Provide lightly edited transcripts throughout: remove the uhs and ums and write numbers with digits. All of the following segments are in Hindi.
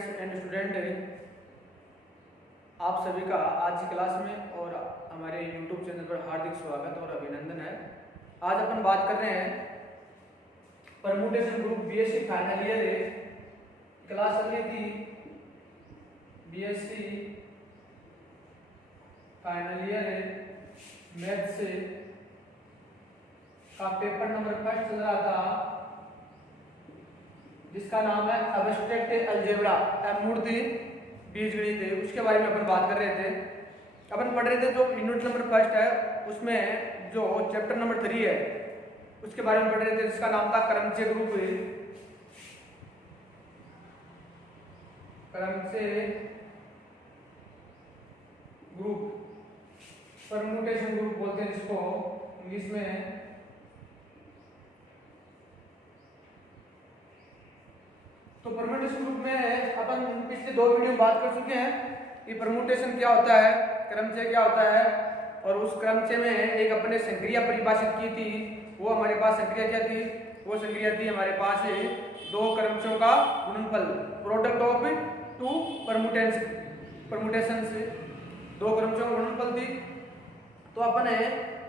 फ्रेंड्स एंड स्टूडेंट, आप सभी का आज की क्लास में और हमारे YouTube चैनल पर हार्दिक स्वागत और अभिनंदन है। आज अपन बात कर रहे हैं permutation group BSc final year class चल रही थी बीएससी फाइनल ईयर मैथ से का पेपर नंबर फर्स्ट चल रहा था, जिसका नाम है एब्स्ट्रैक्ट अलजेब्रा मूर्ति बीजगणित। उसके बारे में अपन बात कर रहे थे। अपन पढ़ रहे थे जो यूनिट नंबर फर्स्ट है उसमें जो चैप्टर नंबर 3 है उसके बारे में पढ़ रहे थे, जिसका नाम था क्रमचय ग्रुप। क्रमचय ग्रुप परम्यूटेशन ग्रुप बोलते हैं जिसको इंग्लिश में। तो परम्यूटेशन ग्रुप में अपन पिछले 2 वीडियो में बात कर चुके हैं कि परम्यूटेशन क्या होता है, क्रमचय क्या होता है, और उस क्रमचय में एक अपने संक्रिया परिभाषित की थी। वो हमारे पास संक्रिया क्या थी? वो संक्रिया थी हमारे पास 2 क्रमचयों का गुणनफल, प्रोडक्ट ऑफ 2 परम्यूटेशन से 2 क्रमचयों का गुणनफल थी। तो अपन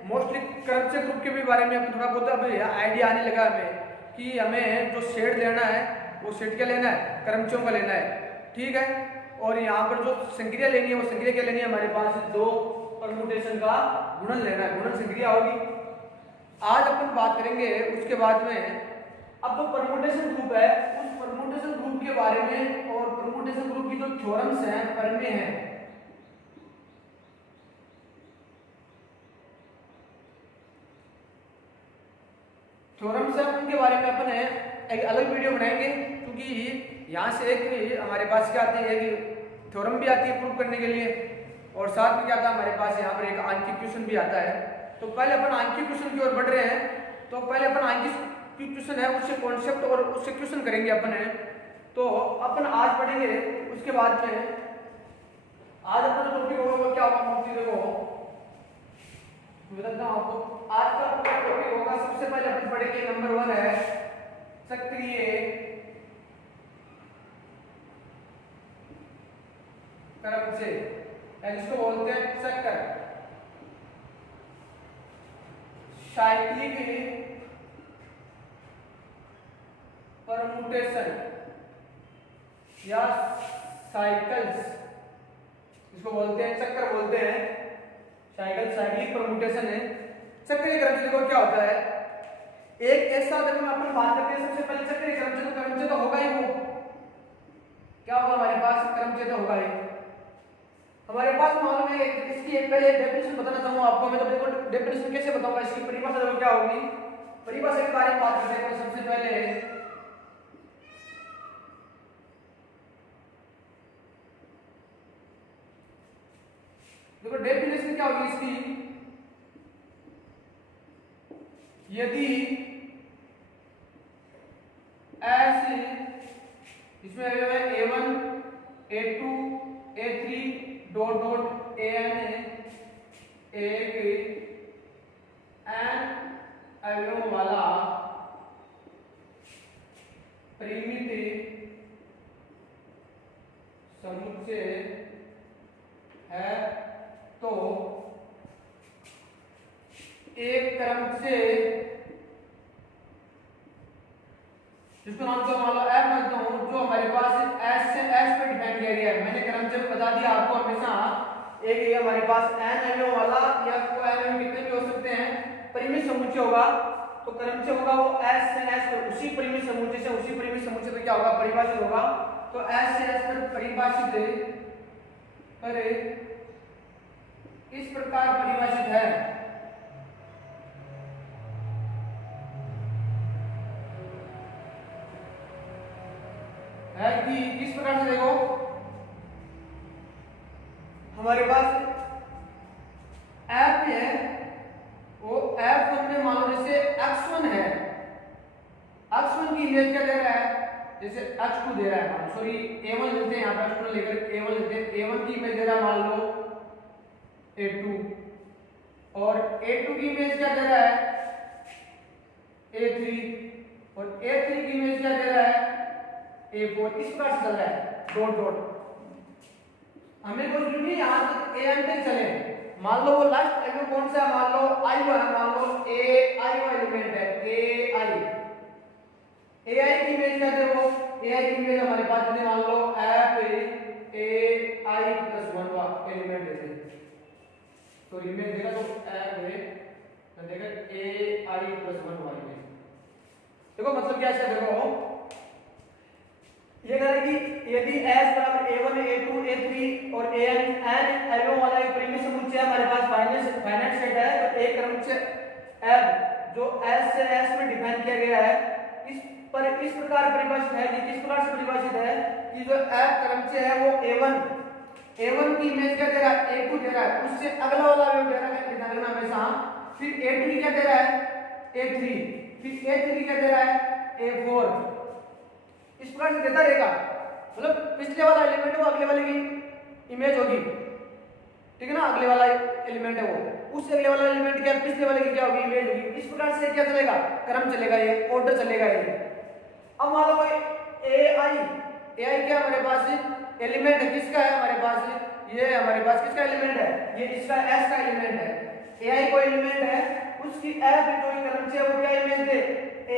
मोस्टली क्रमचय ग्रुप के भी बारे में अपन थोड़ा बहुत अब आइडिया आने लगा हमें कि हमें जो सेट लेना है वो सेट क्या लेना है, क्रमचयों का लेना है, ठीक है। और यहाँ पर जो संक्रिया लेनी है वो संक्रिया क्या लेनी है, हमारे पास 2 परम्यूटेशन का गुणन लेना है, गुणन संक्रिया होगी। आज अपन बात करेंगे उसके बाद में अब जो परम्यूटेशन ग्रुप है उस परम्यूटेशन ग्रुप के बारे में और परम्यूटेशन ग्रुप की जो थ्योरम्स हैं, प्रमेय हैं, थ्योरम्स है उनके बारे में अपन एक अलग वीडियो बनाएंगे, क्योंकि यहाँ से एक हमारे पास क्या आती है, एक थ्योरम भी आती है प्रूव करने के लिए, और साथ में क्या आता है हमारे पास यहाँ पर एक आंशिक क्वेश्चन भी आता है। तो पहले अपन आंशिक क्वेश्चन की ओर बढ़ रहे हैं। तो पहले अपन आंशिक क्वेश्चन है उससे कॉन्सेप्ट और उससे क्वेश्चन करेंगे अपन तो अपन आज पढ़ेंगे। उसके बाद में आज अपन जो टॉपिक होगा वो क्या होगा, देखो बताता हूँ आपको। आज का टॉपिक होगा, सबसे पहले अपन पढ़ेंगे नंबर 1 है सक्रिय क्रमचय, जिसको बोलते हैं चक्कर, साइक्लिक परम्यूटेशन या साइकिल्स, जिसको बोलते हैं चक्कर बोलते हैं, साइक्लिक परम्यूटेशन है। चक्रीय क्रमचय देखो क्या होता है, एक ऐसा देखो अपन बात करते हैं सबसे पहले चक्रीय क्रमचय तो होगा ही, वो क्या होगा हमारे पास, क्रमचय तो होगा ही हमारे पास। मालूम है इसकी एक पहले डेफिनेशन बताना चाहूंगा आपको मैं। तो देखो डेफिनेशन कैसे बताऊंगा, इसकी परिभाषा देखो क्या होगी। परिभाषा के बारे में बात करते हैं सबसे पहले। देखो डेफिनेशन क्या होगी इसकी, यदि ऐसे इसमें A1 A2 A3 dot dot an एक n अवयवों वाला परिमित समुच्चय है, तो एक क्रमचय जिसको नाम से मान लो f रखता हूं, जो हमारे पास s से s पे डिफाइन किया गया है। मैंने क्रमचय में बता दिया आपको हमेशा एक ये हमारे पास n अवयव वाला या कोई अवयव कितने भी हो सकते हैं परिमित समुच्चय होगा। तो क्रमचय होगा वो s से s पर, उसी परिमित समुच्चय से उसी परिमित समुच्चय पे क्या होगा, परिभाषित होगा। तो s से s पर परिभाषित पर इस प्रकार परिभाषित है कि किस प्रकार से, देखो हमारे पास f है, वो f हमने मान लो जैसे x1 है, x1 की इमेज क्या दे रहा है, जैसे x2 दे रहा है, सॉरी a1 लेते हैं, यहाँ पे x2 लेकर a1 लेते हैं, a1 की इमेज दे रहा है मान लो a2, और a2 की इमेज क्या दे रहा है a3, और a3 की इमेज क्या दे रहा है A4 इस प्रकार से चल रहा है डॉट डॉट। हमें कुछ नहीं यहाँ तक ए एन तक चले। मान लो वो लास्ट एलिमेंट कौन सा है, मान लो आई है, मान लो ए आई वो एलिमेंट है ए आई की इमेज क्या है, वो ए आई की इमेज हमारे पास है, मान लो एफ ए आई प्लस 1 का एलिमेंट है, तो इमेज देगा तो एफ देगा ए आई प्लस 1 वाली इमेज। देखो मतलब क्या है, देखो ये कह रहा है कि यदि S बराबर A1 A2 A3 और AN n एलिमेंट वाला एक परिमित समुच्चय हमारे पास फाइनाइट सेट है, तो एक क्रमचय F जो S से S में डिफाइन किया गया है इस प्रकार परिभाषित है कि किस प्रकार से परिभाषित है कि जो F क्रमचय है वो A1 की इमेज क्या दे रहा है, A2 दे रहा है, उससे अगला वाला वेव दे रहा है ध्यान रखना हमेशा, फिर A2 की क्या दे रहा है A3, फिर A3 की क्या दे रहा है A4, इस प्रकार से देता रहेगा। मतलब पिछले वाला एलिमेंट वो अगले वाले की इमेज होगी, ठीक है ना, अगले वाला एलिमेंट है वो उस अगले वाला एलिमेंट क्या पिछले वाले की क्या होगी इमेज होगी। इस प्रकार से क्या चलेगा, क्रम चलेगा, ये ऑर्डर चलेगा ये। अब मान लो कोई ए आई क्या हमारे पास एलिमेंट है, किसका है हमारे पास, ये हमारे पास किसका एलिमेंट है, ये इसका एस का एलिमेंट है, ए आई कोई एलिमेंट है, उसकी एफ जो क्रम से वो क्या इमेज दे ए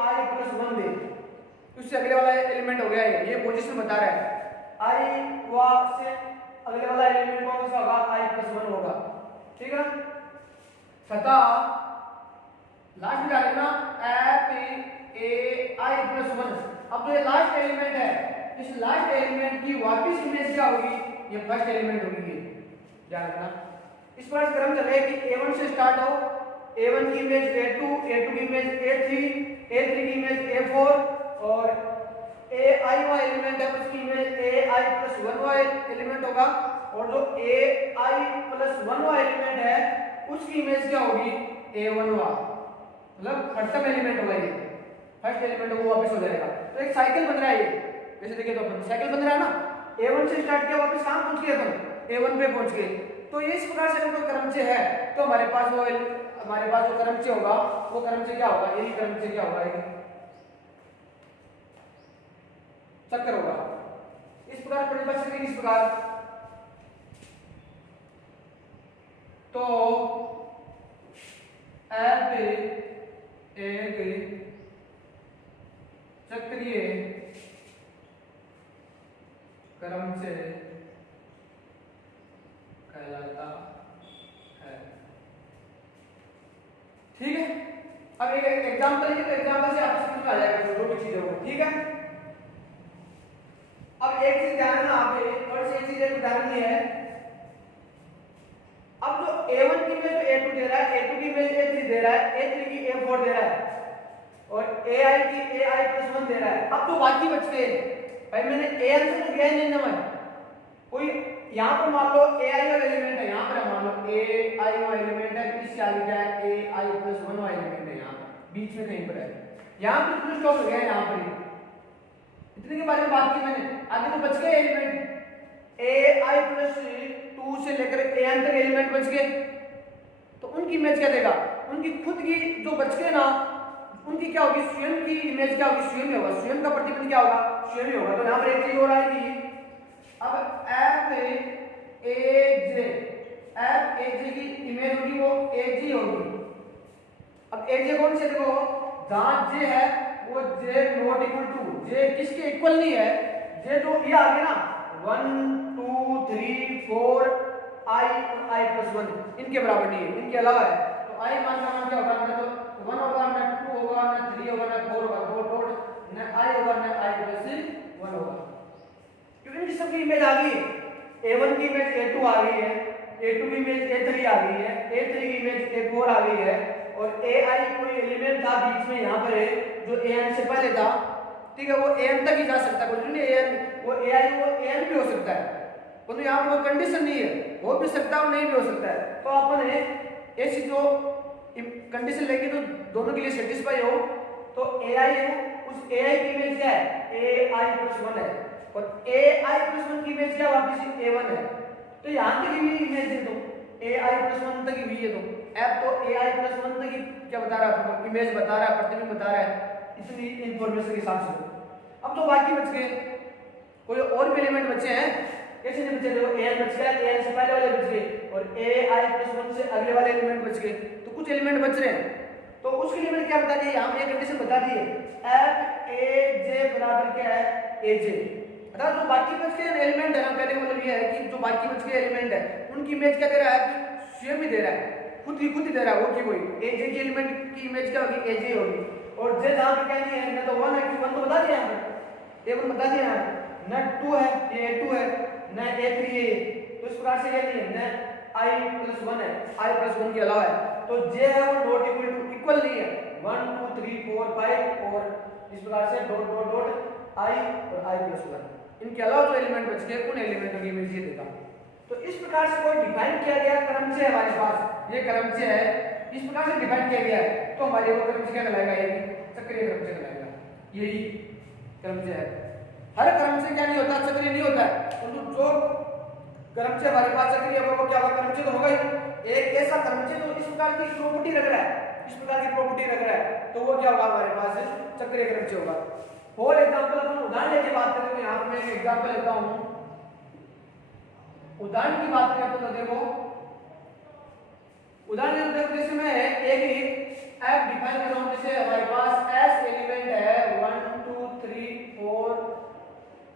आई प्लस 1 दे, उससे अगले वाला एलिमेंट हो गया ये पोजीशन बता रहा है। आई वा से अगले वाला एलिमेंट कौन सा होगा, आई प्लस 1 होगा, ठीक है। तथा लास्ट में क्या लिखना एफ ए आई प्लस 1। अब जो ये लास्ट एलिमेंट है, इस लास्ट एलिमेंट की वापस इमेज क्या होगी, ये फर्स्ट एलिमेंट होगी, ध्यान रखना। इस पर क्रम चले कि A1 से स्टार्ट हो, A1 की इमेज A2 की इमेज A3 की इमेज A4 और AI वाला एलिमेंट है उसकी इमेज AI प्लस 1 वाला एलिमेंट होगा, और जो AI प्लस 1 वाला एलिमेंट है उसकी इमेज क्या होगी A1 वाला, मतलब प्रथम एलिमेंट होगा, ये फर्स्ट एलिमेंट वो वापस हो जाएगा। तो एक साइकिल बन रहा है ये, जैसे देखिए तो अपन साइकिल बन रहा है ना, A1 से स्टार्ट किया वापस कहां पहुंच गए अपन A1 पे पहुंच गए। तो ये इस प्रकार से अगर कोई क्रमचय है तो हमारे पास जो क्रमचय होगा वो क्रमचय क्या होगा, यही क्रमचय क्या होगा, ये चक्कर होगा। इस प्रकार परिभाषित है, इस प्रकार तो एक चक्रीय क्रमचय कहलाता है, ठीक है। अब एक एग्जांपल है, तो एग्जांपल से आपको समझ में आ जाएगा जो भी चीजें होगी, ठीक है। अब एक चीज ध्यान रखना, आप और से एक चीज ध्यान नहीं है। अब जो A1 की इमेज A2 दे रहा है, A2 की इमेज A3 दे रहा है, A3 की A4 दे रहा है और AI की AI प्लस 1 दे रहा है। अब तो बाकी बच गए भाई, मैंने AN से तो दिया ही नहीं नंबर, कोई यहाँ पर मान लो AI का एलिमेंट है, यहाँ पर मान लो AI का एलिमेंट है, इससे आगे क्या है AI प्लस 1 का एलिमेंट है, यहाँ बीच में कहीं पर है, यहाँ पर फुल स्टॉप हो गया है, यहाँ पर इतने के बारे में बात की मैंने। आगे तो बच गए एलिमेंट AI प्लस 2 से लेकर AN तक एलिमेंट बच गए, तो उनकी इमेज क्या देगा, उनकी खुद की जो बच गए ना उनकी क्या होगी, स्वयं की इमेज क्या होगी, स्वयं होगा, स्वयं का प्रतिबिंब क्या होगा, स्वयं ही होगा। तो यहाँ पर एक चीज हो रहा है कि अब एफ ए जे की इमेज होगी वो AG होगी। अब AJ कौन से, देखो जहां J है वो J not equal to, J किसके इक्वल नहीं है, J जो ये आ गया ना 1 2 3 4 I प्लस 1 इनके बराबर नहीं है, इनके अलावा है। तो I मान का मान क्या होगा, ना तो 1 होगा, ना 2 होगा, ना 3 होगा, ना 4 होगा, डॉट ना I होगा, ना I प्लस 1 होगा, क्योंकि इन सब की इमेज आ गई है। A1 की इमेज A2 आ गई है, A2 की इमेज A3 आ गई है, A3 की इमेज A4 आ गई है, और AI कोई एलिमेंट था बीच में यहाँ पर है जो AN से पहले था, ठीक है, वो AN तक ही जा सकता है, कुछ नहीं AN वो AI वो AN भी हो सकता है, परंतु यहाँ पर वो कंडीशन नहीं है, हो भी सकता है और नहीं भी हो सकता है। तो अपन ऐसी जो कंडीशन लेंगे तो दोनों के लिए सेटिस्फाई हो, तो AI है उस AI की इमेज क्या है AI प्लस 1 है, और AI प्लस 1 की इमेज क्या वापस A1 है, तो यहाँ तक भी इमेज दे दो AI प्लस 1 तक भी है, तो ऐप तो AI प्लस 1 तक क्या बता रहा है, इमेज बता रहा है, प्रतिबिंब बता रहा है, इतनी इंफॉर्मेशन के हिसाब से। अब तो बाकी बच गए, कोई और भी एलिमेंट बचे हैं, कैसे नहीं बचे? देखो an बच गया, an से पहले वाले बच गए और ai+1 से अगले वाले एलिमेंट बच गए, तो कुछ एलिमेंट बच रहे हैं। तो उसके लिए मैंने क्या बता दिया, यहाँ पे एक कंडीशन बता दी है, faj बराबर क्या है, aj। अर्थात जो बाकी बच गए एलिमेंट है ना, कहने का मतलब ये है कि जो बाकी बच गए एलिमेंट है उनकी इमेज क्या दे रहा है, स्वयं ही दे रहा है, खुद ही दे रहा है, वो की वही aj की एलिमेंट की इमेज क्या होगी, aj होगी। और जे जहां पे क्या नहीं है, मैं तो 1 है कि 1 तो बता दिया हमने, a1 बता दिया है, न 2 है, ये a2 है, न a3 है, तो इस प्रकार से ये नहीं है, न i+1 है, i+1 के अलावा है, तो j है वो नॉट इक्वल नहीं है, 1 2 3 4 5 और इस प्रकार से डॉट डॉट डॉट i और i+1, इनके अलावा जो एलिमेंट बच गए उन एलिमेंटों की इमेज ये देगा। तो इस प्रकार से कोई डिफाइन किया गया क्रमचय है हमारे पास, ये क्रमचय है, इस प्रकार से डिफाइन किया गया है, तो हमारे वो क्रमचय क्या कहलाएगा, ये चक्रीय क्रमचय कहलाएगा, यही क्रमचय है। हर क्रमचय क्या नहीं होता, चक्रीय नहीं होता है, तो जो क्रमचय हमारे पास चक्रीय है वो क्या होगा, क्रमचय तो होगा ही। एक ऐसा क्रमचय तो इस प्रकार की प्रॉपर्टी रख रहा है, इस प्रकार की प्रॉपर्टी रख रहा है, तो वो क्या होगा हमारे पास चक्रीय क्रमचय होगा। फॉर एग्जांपल अपन उदाहरण लेके बात करें तो यहाँ पे मैं एक एग्जांपल लेता हूँ, उदाहरण की बात करें तो देखो उदाहरण जैसे मैं एक ही एफ डिफाइन कर रहा हूँ, जैसे हमारे पास एस एलिमेंट है 1 2 3 4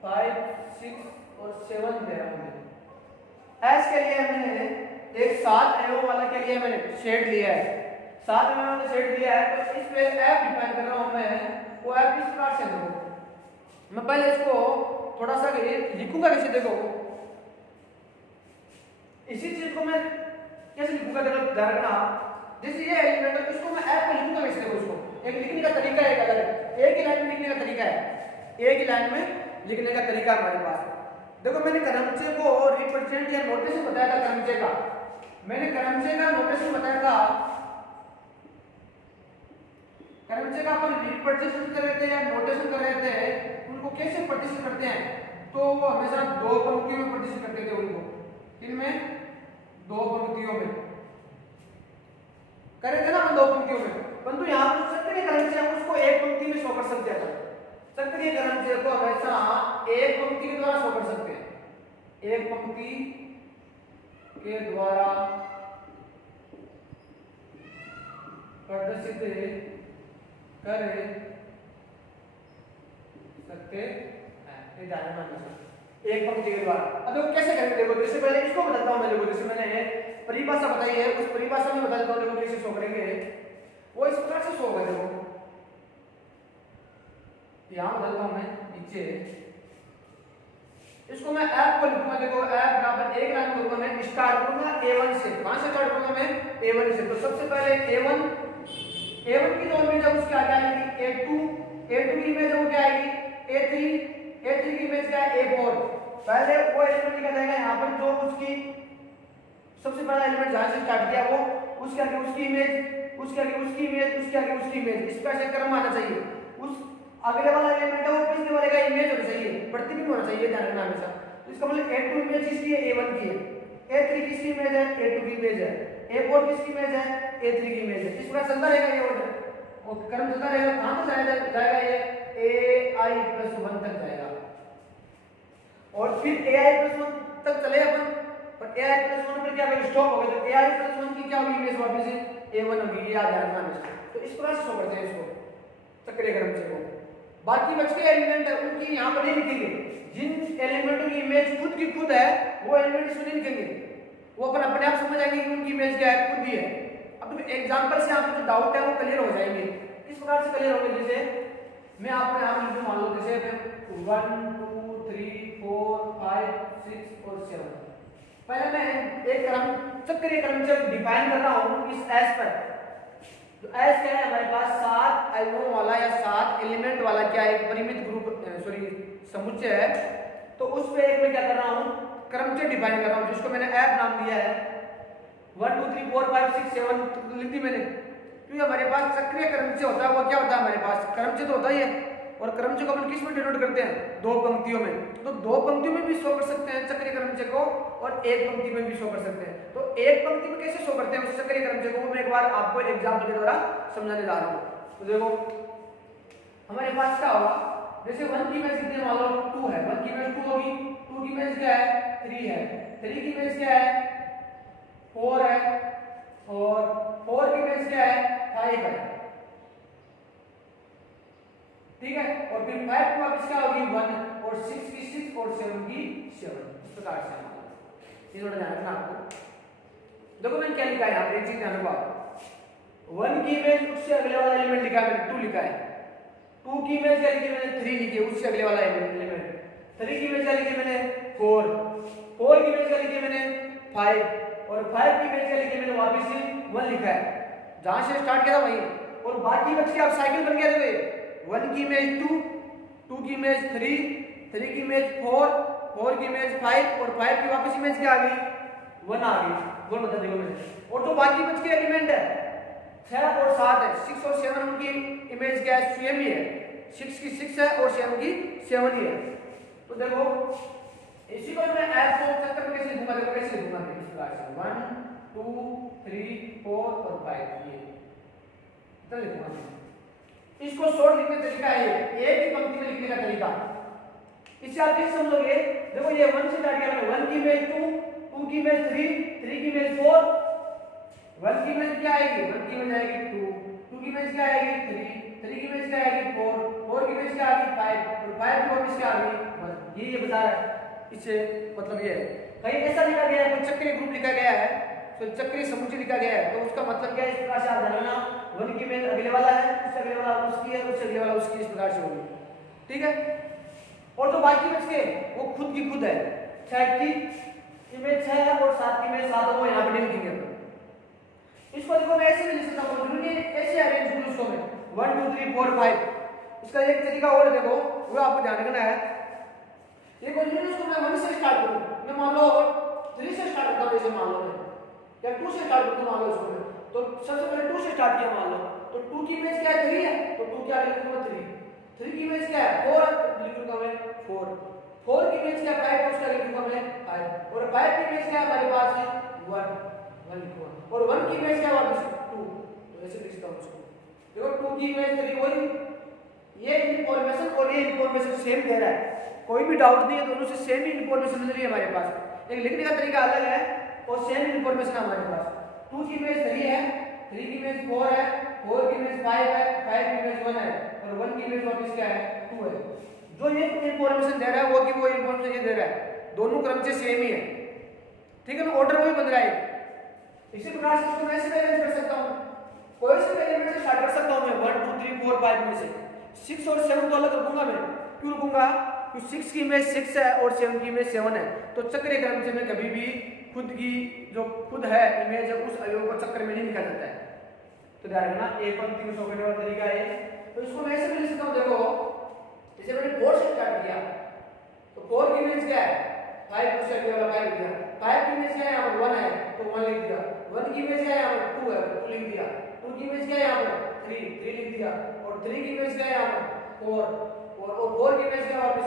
5 6 और 7 दे रहा हूँ। एस के लिए मैंने एक 7 एरो वाला के लिए मैंने शेड लिया है, 7 एरो वाला शेड लिया है, तो इस पे एफ डिफाइन कर रहा हूँ मैं, वो एफ इस प्रकार से देखो, मैं पहले इसको थोड़ा सा लिखूंगा कैसे, देखो इसी चीज को मैं कैसे लिखूंगा, देखो ध्यान रखना, जैसे ये एलिमेंट है इसको मैं एफ पे लिखूंगा कैसे, देखो इसको एक लिखने का तरीका है, एक अलग है, एक ही लाइन में लिखने का तरीका है, एक ही लाइन में लिखने का तरीका हमारे पास। देखो मैंने क्रमचय को रिप्रेजेंट या नोटेशन बताया था, क्रमचय का मैंने क्रमचय का नोटेशन बताया था, क्रमचय का अपन रिप्रेजेंटेशन कर रहे थे या नोटेशन कर रहे थे, उनको कैसे प्रदर्शित करते हैं, तो वो हमेशा दो पंक्तियों में प्रदर्शित करते थे उनको, इनमें दो पंक्तियों में कर रहे थे ना अपन, दो पंक्तियों में, परंतु यहाँ पर चक्रीय क्रमचय उसको एक पंक्ति में शो कर सकते हैं, चक्रीय क्रमचय को हमेशा एक पंक्ति के द्वारा शो कर सकते हैं, एक पंक्ति के द्वारा प्रदर्शित कर सकते हैं, एक पंक्ति के द्वारा। अब देखो कैसे करेंगे, देखो जैसे पहले इसको बताता हूं मैं, देखो जैसे मैंने परिभाषा बताई है उस परिभाषा में बता देता हूं, देखो कैसे शो करेंगे, वो इस प्रकार से शो होगा, देखो यहां बदलता हूं मैं नीचे, इसको मैं ऐप को लिखूंगा, देखो ऐप बराबर एक लाइन करूंगा मैं, स्टार्ट करूंगा a1 से, कहां से स्टार्ट करूंगा मैं, a1 से, तो सबसे पहले a1 की जो इमेज है उसकी आगे आएगी a2 की इमेज वो क्या आएगी a3 की इमेज क्या है a4, पहले वो एलिमेंट लिखा जाएगा यहाँ पर जो उसकी सबसे पहला एलिमेंट जहां से स्टार्ट किया वो, उसके आगे उसकी इमेज, उसके आगे उसकी इमेज, उसके आगे उसकी इमेज, इस प्रकार से क्रम आना चाहिए, उस अगले वाला एलिमेंट है वो पिछले वाले का इमेज होना चाहिए, प्रतिबिंब होना चाहिए, ध्यान रखना हमेशा। तो इसका मतलब a2 इमेज किसकी है, a1 की है, a3 किसकी इमेज है, a2 की इमेज है, a4 किसकी इमेज है, a3 की इमेज है, इस प्रकार चलता रहेगा ये ऑर्डर, वो क्रम चलता रहेगा, कहां तक जाएगा ये ai+1 तक जाएगा, और फिर ai+1 तक चले अपन, पर ai+1 पर क्या होगा, स्टॉप हो गया, तो ai+1 की क्या होगी इमेज वापस से a1 होगी, ये याद रखना हमेशा। तो इस प्रकार से शो करते हैं इसको चक्रीय क्रमचय को। बाकी बच के एलिमेंट है उनकी यहाँ पर नहीं लिखेंगे, जिन एलिमेंटों की इमेज खुद की खुद है वो एलिमेंट इसमें नहीं लिखेंगे, वो अपन अपने आप समझ आएंगे कि उनकी इमेज क्या है, खुद ही है। अब एग्जांपल से आपको जो डाउट है वो क्लियर हो जाएंगे, इस प्रकार से क्लियर होंगे। जैसे मैं आपको यहाँ लिखूं, मान लो जैसे 1 2 3 4 5 6 और 7, पहले मैं एक चक्रीय क्रमचय डिफाइन कर रहा हूँ इस एस पर, तो एस क्या है हमारे पास 7 एलिमेंट वाला या 7 एलिमेंट वाला क्या है, परिमित ग्रुप समुच्चय है, तो उस पे एक मैं क्या कर रहा हूँ, क्रमचय डिफाइन कर रहा हूँ, जिसको मैंने ऐप नाम दिया है 1 2 3 4 5 6 7 लिख दी मैंने। क्योंकि हमारे पास चक्रीय क्रमचय होता है, वो क्या होता है हमारे पास क्रमचय तो होता ही है, और क्रमचय को अपन किस में डिनोट करते हैं, दो पंक्तियों में, तो दो पंक्तियों में भी शो कर सकते हैं चक्रीय क्रमचय को, और एक पंक्ति में भी शो कर सकते हैं। तो एक पंक्ति में कैसे शो करते हैं उस चक्रीय क्रमचय को, मैं एक बार आपको एग्जांपल के द्वारा समझाने जा रहा हूँ। तो देखो हमारे पास क्या होगा, जैसे 1 की इमेज कितनी मान लो 2 है, 1 की इमेज 2 होगी, 2 की इमेज क्या है 3 है, 3 की इमेज क्या है 4 है, और 4 की इमेज क्या है 5 है, ठीक है। और फिर 5 की वापस क्या होगी 1, और 6 की 6, और 7 की 7, इस प्रकार से ये थोड़ा ध्यान रखना आपको। देखो मैंने क्या लिखा है यहाँ पे, एक चीज ध्यान रखो आप, 1 की इमेज उससे अगले वाला एलिमेंट लिखा है मैंने 2 लिखा है, 2 की इमेज क्या लिखी मैंने 3 लिखी है, उससे अगले वाला एलिमेंट, 3 की इमेज क्या लिखी मैंने 4, 4 की इमेज क्या लिखी मैंने 5, और 5 की इमेज क्या लिखी मैंने वापस से 1 लिखा है, जहां से स्टार्ट किया था वहीं। और बाकी बच के आप साइकिल बन गया देखो, 1 की इमेज 2, 2 की इमेज 3, 3 की इमेज 4, 4 की इमेज 5, और 5 की वापस इमेज क्या आ गई 1 आ गई, बोल बता देखो मैंने। और तो बाकी बच के एलिमेंट है 6 और 7 है, 6 और 7 उनकी इमेज क्या है सेम ही है, 6 की 6 है और 7 की 7 ही है। तो देखो इसी को मैं ऐड को चक्कर में कैसे लिखूंगा, देखो कैसे लिखूंगा इस प्रकार से 1 2 3 4 और 5 ये इतना लिखूंगा। इसको शॉर्ट लिखने का तरीका है, एक ही पंक्ति में लिखने का तरीका, इससे आप कैसे समझोगे। देखो ये 1 से स्टार्ट किया मैंने, 1 की इमेज 2, 2 की इमेज 3, 3 की इमेज 4, 1 की इमेज क्या आएगी 1 की इमेज आएगी 2, 2 की इमेज क्या आएगी 3, 3 की इमेज क्या आएगी 4, 4 की इमेज क्या आएगी 5, और 5 की वापस क्या आ गई 1। ये बता रहा है, इससे मतलब ये है कहीं ऐसा लिखा गया है, कोई चक्रीय ग्रुप लिखा गया है, तो चक्रीय समुच्चय लिखा गया है, तो उसका मतलब क्या है, इस प्रकार से आप जानना 1 की इमेज अगले वाला है, उससे अगले वाला उसकी है, उससे अगले वाला उसकी, इस प्रकार से होगी, ठीक है। और तो बाकी बच के वो खुद की खुद है, 6 की इमेज 6 है और 7 की इमेज 7 है, वो यहाँ पे नहीं लिखेंगे। इसको देखो मैं ऐसे भी लिख सकता हूं, जरूरी है ऐसे अरेंज करूं इसको मैं 1 2 3 4 5। इसका एक तरीका और है, देखो वो आपको ध्यान रखना है। ये क्वेश्चन इसको मैं 1 से स्टार्ट करूं, मैं मान लो 3 से स्टार्ट करता हूं, जैसे मान लो मैं, या 2 से स्टार्ट करता हूं मान लो इसको मैं, तो सबसे पहले 2 से स्टार्ट किया मान लो, तो 2 की इमेज क्या है 3 है, तो 2 क्या लिख दूंगा 3, 3 की इमेज क्या है 4 लिख दूंगा मैं 4, 4 की इमेज क्या 5 है, उसका लिख दूंगा मैं 5, और 5 की इमेज क्या है हमारे पास 1 लिखूंगा, और 1 की इमेज क्या वापस 2, तो ऐसे लिखता हूं उसको। देखो 2 की इमेज 3 वही, ये इंफॉर्मेशन और ये इंफॉर्मेशन सेम दे रहा है, कोई भी डाउट नहीं है, दोनों से सेम ही इंफॉर्मेशन मिल रही है हमारे पास, एक लिखने का तरीका अलग है और सेम इंफॉर्मेशन हमारे पास। 2 की इमेज 3 है, 3 की इमेज 4 है, 4 की इमेज 5 है, 5 की इमेज 1 है, और 1 की इमेज वापस क्या है 2 है। जो ये इंफॉर्मेशन दे रहा है वो की वो इंफॉर्मेशन ये दे रहा है, दोनों क्रम से सेम ही है, ठीक है ना, ऑर्डर वही बन रहा है। इसी प्रकार से इसको मैं ऐसे अरेंज कर सकता हूं, कोई से एलिमेंट से स्टार्ट कर सकता हूं मैं 1 2 3 4 5 में से, 6 और 7 तो अलग रखूंगा मैं, क्यों रखूंगा क्योंकि 6 की इमेज 6 है और 7 की इमेज 7 है, तो चक्रीय क्रम से मैं कभी भी खुद की जो खुद है इमेज है उस अवयव को चक्र में नहीं लिखा जाता है, तो ध्यान रखना एक पंक्ति में शो करने वाला तरीका है। तो इसको मैं ऐसे भी लिख सकता हूं, देखो जैसे मैंने 4 से स्टार्ट किया, तो 4 की इमेज क्या है 5 से अगले वाला 5 लिख दिया, 5 की इमेज क्या है यहाँ पर 1 है तो 1 लिख दिया, 1 की इमेज क्या है यहाँ पर 2 है तो 2 लिख दिया, 2 की इमेज क्या है यहाँ पर 3 लिख दिया, और 3 की इमेज क्या है यहाँ पर 4, और 4 की इमेज क्या है वापस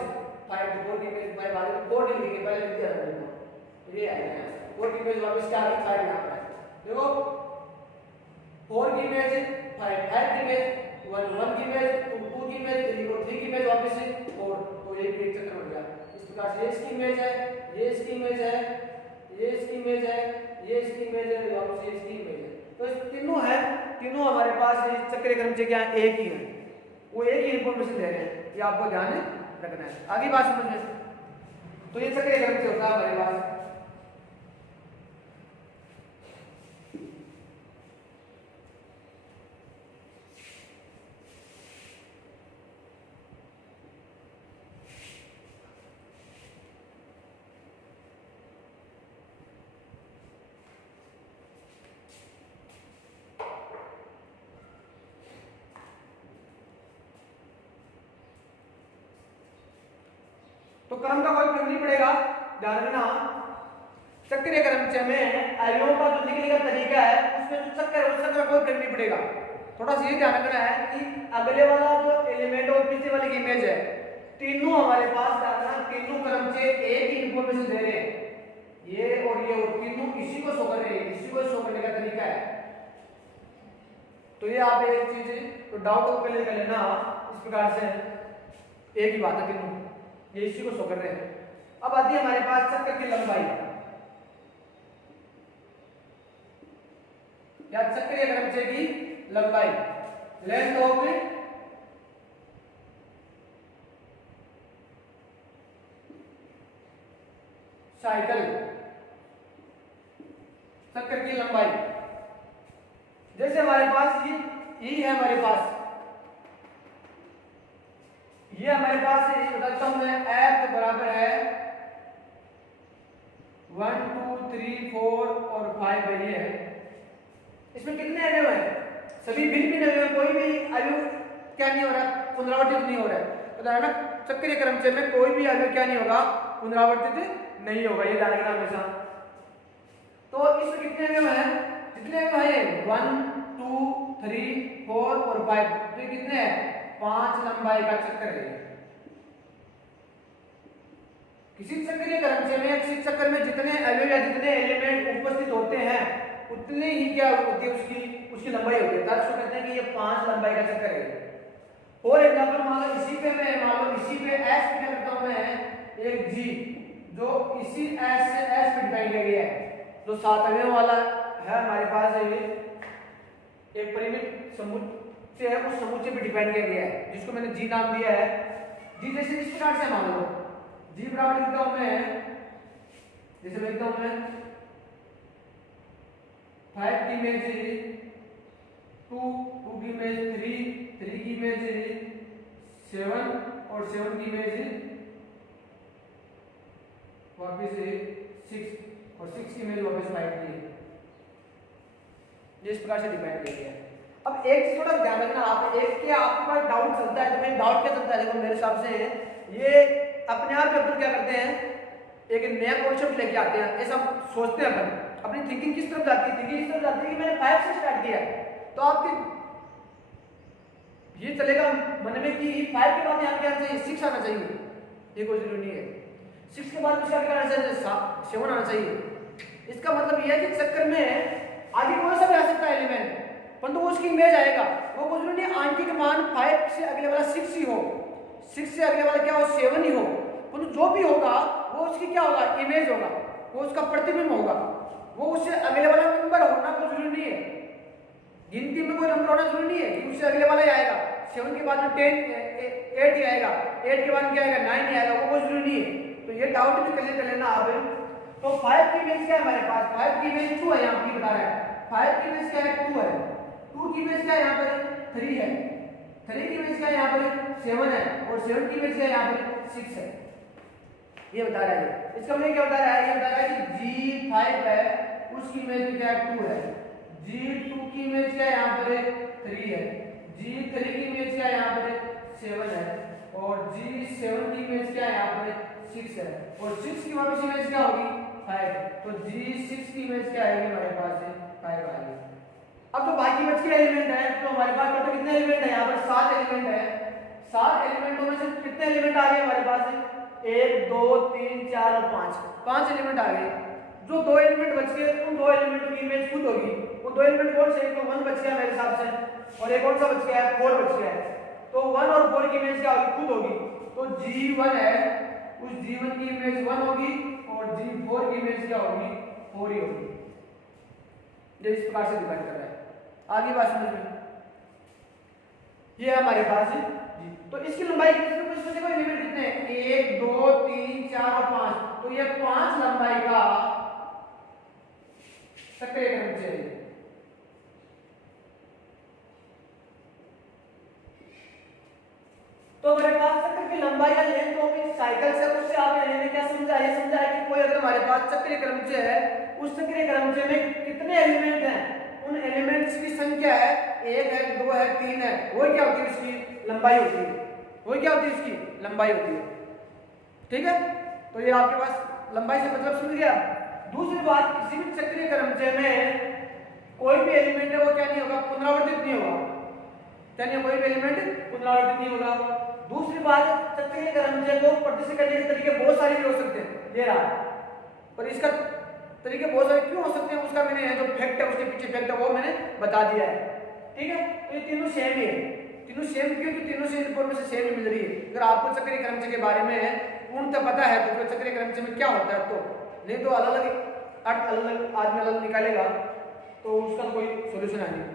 5, तो 4 की इमेज 5 आ गई, तो 4 नहीं लिखे पहले लिख दिया था मैंने, तो ये आएगा 4 की इमेज वापस क्या आ गई 5 यहाँ पर, देखो 4 की इमेज 5, 5 की इमेज 1, 1 की इमेज 2 की इमेज 3, और 3 की इमेज वापस 4, तो ये भी एक चक्कर बन गया। इस प्रकार से ये इसकी इमेज है, ये इसकी इमेज है, ये इसकी इमेज है, ये इसकी इमेज है, वापस ये इसकी इमेज है, तो इस तीनों है, तीनों हमारे पास चक्रीय क्रम से क्या एक ही है, वो एक ही इंफॉर्मेशन दे रहे हैं, ये आपको ध्यान रखना है। आगे बात समझ में, तो ये चक्रीय क्रम से होता है हमारे पास। तो क्रम का कोई फर्क नहीं पड़ेगा, ध्यान रखना। चक्रीय क्रम में अवयवों का जो लिखने का तरीका है उसमें जो चक्र है उसका कोई फर्क नहीं पड़ेगा। थोड़ा सा ये ध्यान रखना है कि अगले वाला जो एलिमेंट और पीछे वाली की इमेज है, तीनों हमारे पास ध्यान रखना तीनों क्रम से एक ही इंफॉर्मेशन दे रहे हैं, ये और तीनों इसी को शो कर रहे हैं, इसी को शो करने का तरीका है। तो ये आप एक चीज तो डाउट को क्लियर कर लेना इस प्रकार से। एक ही बात है तीनों, ये इसी को शो कर रहे हैं। अब आती है हमारे पास चक्कर की लंबाई, या चक्रीय क्रमचय की लंबाई, लेंथ ऑफ साइकिल, चक्कर की लंबाई। जैसे हमारे पास ये है, हमारे पास ये हमारे पास बताता हूं मैं, F बराबर है 1 2 3 4 और 5 है। ये है, इसमें कितने अवयव है? सभी भिन्न अवयव, कोई भी अवयव क्या नहीं हो रहा, पुनरावर्तित नहीं हो रहा है। तो ध्यान रखना, चक्रीय क्रमचय में कोई भी अवयव क्या नहीं होगा, पुनरावर्तित नहीं होगा, ये ध्यान रखना हमेशा। तो इसमें कितने अवयव हैं? जितने अवयव हैं 1 2 3 4 और 5, तो ये कितने हैं? 5 लंबाई का चक्कर है। किसी चक्रीय क्रमचय में, किसी चक्कर में जितने अवयव या जितने एलिमेंट उपस्थित होते हैं उतनी ही क्या होती है, उसकी लंबाई होती है। तब कहते हैं कि ये 5 लंबाई का चक्कर है। फॉर एग्जांपल मान लो इसी पे मैं, मान लो इसी पे S पे क्या करता हूं मैं, एक G जो इसी S से S पे डिफाइन किया गया है, जो 7 अवयव वाला है हमारे पास है, ये एक परिमित समुच्चय है, उस समुच्चय पे डिफाइन किया गया है, जिसको मैंने G नाम दिया है। G जैसे इस प्रकार से मान लो G बराबर लिखता हूं मैं, जैसे लिखता हूं मैं 5 की इमेज 2 2 की इमेज 3 3 की इमेज 7 और 7 की इमेज वापस 6 और 6 की इमेज वापस 5 की है। इस प्रकार से डिफाइन किया गया है। अब एक चीज थोड़ा ध्यान रखना, आप एक के आपके पास डाउट चलता है, तो मैं डाउट क्या चलता है, देखो मेरे हिसाब से ये अपने आप अपन क्या करते हैं, एक नया कॉन्सेप्ट लेके आते हैं, ऐसा सोचते हैं अपन, अपनी थिंकिंग किस तरफ जाती है, थिंकिंग इस तरफ जाती है कि मैंने 5 से स्टार्ट किया है, तो आपके ये चलेगा मन में कि 5 के बाद यहाँ क्या आना चाहिए, 6 आना चाहिए, ये कोई जरूरी नहीं है। 6 के बाद उसका क्या आना चाहिए, 7 आना चाहिए। इसका मतलब यह है कि चक्कर में आगे कोई सा भी आ सकता है एलिमेंट, परंतु वो उसकी इमेज आएगा, वो कुछ नहीं, आंशिक मान 5 से अगले वाला 6 ही हो, 6 से अगले वाला क्या हो 7 ही हो, परंतु जो भी होगा वो उसकी क्या होगा, इमेज होगा, वो उसका प्रतिबिंब होगा, वो उससे अगले वाला नंबर होना कोई जरूरी नहीं है। गिनती में कोई नंबर होना जरूरी नहीं है कि उससे अगले वाला ही आएगा, 7 के बाद में 8 ही आएगा, 8 के बाद में क्या आएगा 9 ही आएगा, वो कोई जरूरी नहीं है। तो ये डाउट भी क्लियर कर लेना आप। तो 5 की इमेज क्या है हमारे पास, 5 की इमेज 2 है, यहाँ पे बता रहा है 5 की इमेज क्या है 2 है, 2 की इमेज क्या है यहाँ पर 3 है, 3 की इमेज क्या है यहाँ पर 7 है, और 7 की इमेज क्या है यहाँ पर 6 है, ये बता रहा है। इसका मतलब क्या बता रहा है, ये बता रहा है कि G5 है, उसकी इमेज क्या है 2 है, G2 की इमेज क्या है यहाँ पर 3 है, G3 की इमेज क्या है यहाँ पर 7 है, और G7 की इमेज क्या है यहाँ पर 6 है, और 6 की वापस इमेज क्या होगी 5, तो G6 की इमेज क्या आएगी हमारे पास 5 आएगी। अब तो बाकी बच के एलिमेंट है, तो हमारे पास टोटल कितने एलिमेंट है, यहाँ पर 7 एलिमेंट है, 7 एलिमेंटों में से कितने एलिमेंट आ गए हमारे पास 1 2 3 4 और 5 एलिमेंट आ गए। जो 2 एलिमेंट बच गए उन 2 एलिमेंटों की इमेज खुद होगी, वो 2 एलिमेंट कौन से, तो 1 बच गया मेरे हिसाब से, और एक कौन सा बच गया है 4 बच गया है, तो 1 और 4 की इमेज क्या होगी खुद होगी, तो G1 है, उस G1 की इमेज 1 होगी, और G4 की इमेज क्या होगी 4 ही होगी। ये इस प्रकार से डिफाइन कर रहा है। आगे बात समझ में, ये हमारे पास है जी। तो इसकी लंबाई कितनी है, इसमें देखो एलिमेंट कितने हैं 1 2 3 4 और 5, तो ये 5 लंबाई का चक्रीय क्रमचय है। तो हमारे पास चक्र की लंबाई या लेंथ ऑफ एक साइकिल से, उससे आपने क्या समझा, ये समझा है कि कोई अगर हमारे पास चक्रीय क्रमचय है, उस चक्रीय क्रमचय में कितने एलिमेंट हैं, उन एलिमेंट्स की संख्या है 1 है 2 है 3 है, वो क्या होती है उसकी लंबाई होती है, वो क्या होती है उसकी लंबाई होती है। ठीक है, तो ये आपके पास लंबाई से मतलब समझ गया। दूसरी बात, किसी भी चक्रीय क्रमचय में कोई भी एलिमेंट है वो क्या नहीं होगा, पुनरावर्तित नहीं होगा, क्या नहीं, कोई भी एलिमेंट पुनरावर्तित नहीं होगा। दूसरी बात, चक्रीय क्रमचय को प्रदर्शित करने के तरीके बहुत सारे भी हो सकते हैं, ये रहा, पर इसका तरीके बहुत सारे क्यों हो सकते हैं, उसका मैंने जो फैक्ट है, उसके पीछे फैक्ट है वो मैंने बता दिया है। ठीक है, तो ये तीनों सेम ही है, तीनों सेम क्यों? कि तीनों से इन्फॉर्मेशन सेम ही मिल रही है। अगर आपको चक्रीय क्रमचय के बारे में पूर्णतः पता है तो चक्रीय क्रमचय में क्या होता है, तो नहीं तो अलग अलग अर्थ अलग आदमी अलग निकालेगा तो उसका कोई सोल्यूशन है नहीं।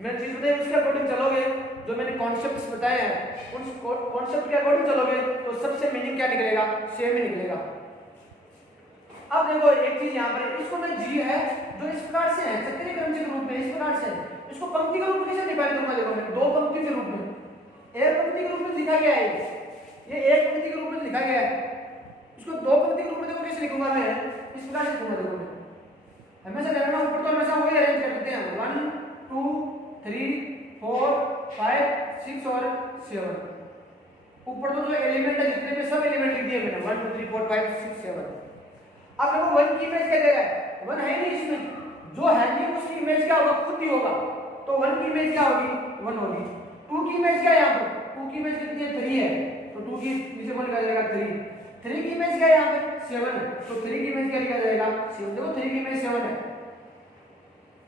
मैंने चीज बताई उसके अकॉर्डिंग चलोगे, जो मैंने कॉन्सेप्ट्स बताए हैं उन कॉन्सेप्ट के अकॉर्डिंग चलोगे तो सबसे मीनिंग क्या निकलेगा? सेम ही निकलेगा। अब देखो एक चीज यहाँ पर, इसको मैं जी है जो इस प्रकार से है चक्रीय क्रमचय के रूप में, इस प्रकार से इसको पंक्ति के रूप में कैसे डिफाइन करूंगा? देखो मैं दो पंक्ति के रूप में, एक पंक्ति के रूप में लिखा गया है, ये एक पंक्ति के रूप में लिखा गया है, इसको दो पंक्ति के रूप में देखो कैसे लिखूंगा मैं, इस प्रकार से लिखूंगा। देखो मैं हमेशा देखना ऊपर तो हमेशा वही अरेंज कर देते हैं 1 2 3 4 5 6 और 7, ऊपर तो जो एलिमेंट है जितने भी सब एलिमेंट लिख दिए मैंने 1 2 3 4 5 6 7। अब देखो 1 की इमेज क्या दे रहा है? 1 है नहीं इसमें, जो है नहीं उसकी इमेज क्या होगा? खुद ही होगा, तो 1 की इमेज क्या होगी? 1 होगी। 2 की इमेज क्या है यहाँ पर? 2 की इमेज कितनी है? 3 है, तो 2 की नीचे कौन लिखा जाएगा? 3। 3 की इमेज क्या है यहाँ पे? 7, तो 3 की इमेज क्या लिखा जाएगा? 7। देखो 3 की इमेज 7 है।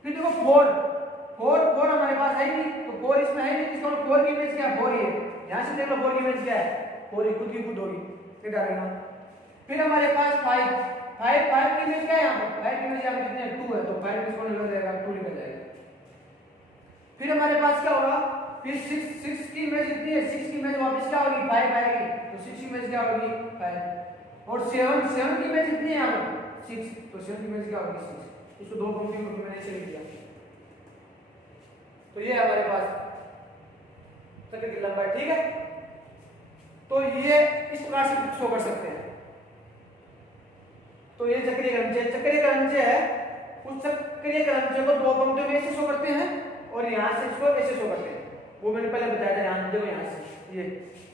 फिर देखो 4 हमारे पास है नहीं, तो 4 इसमें है नहीं, इसका 4 की इमेज क्या है? 4 ही है। यहाँ से देख लो 4 की इमेज क्या है? 4 ही खुद की खुद होगी, ये डालेगा। फिर हमारे पास 5 की इमेज क्या है यहाँ पर? 5 की इमेज यहाँ पे कितनी है? 2 है, तो 5 इसको लिखा जाएगा 2 लिखा जाएगा। फिर हमारे पास क्या होगा? फिर 6 की इमेज कितनी है? 6 की इमेज वापस क्या होगी? 5 आएगी, तो 6 की इमेज क्या होगी? 5। और 7 की इमेज कितनी है यहाँ पर? 6, तो 7 की इमेज क्या होगी? 6। इसको दो पंक्तियों में मैंने ऐसे लिख दिया। तो ये हमारे पास चक्र की लंबाई, ठीक है। तो ये इस प्रकार से शो कर सकते हैं। तो ये चक्रीय क्रमचय है, उस चक्रीय क्रमचय को दो पंक्तियों में ऐसे शो करते हैं और यहाँ से इसको ऐसे शो करते हैं। वो मैंने पहले बताया था, यहाँ देखो यहाँ से ये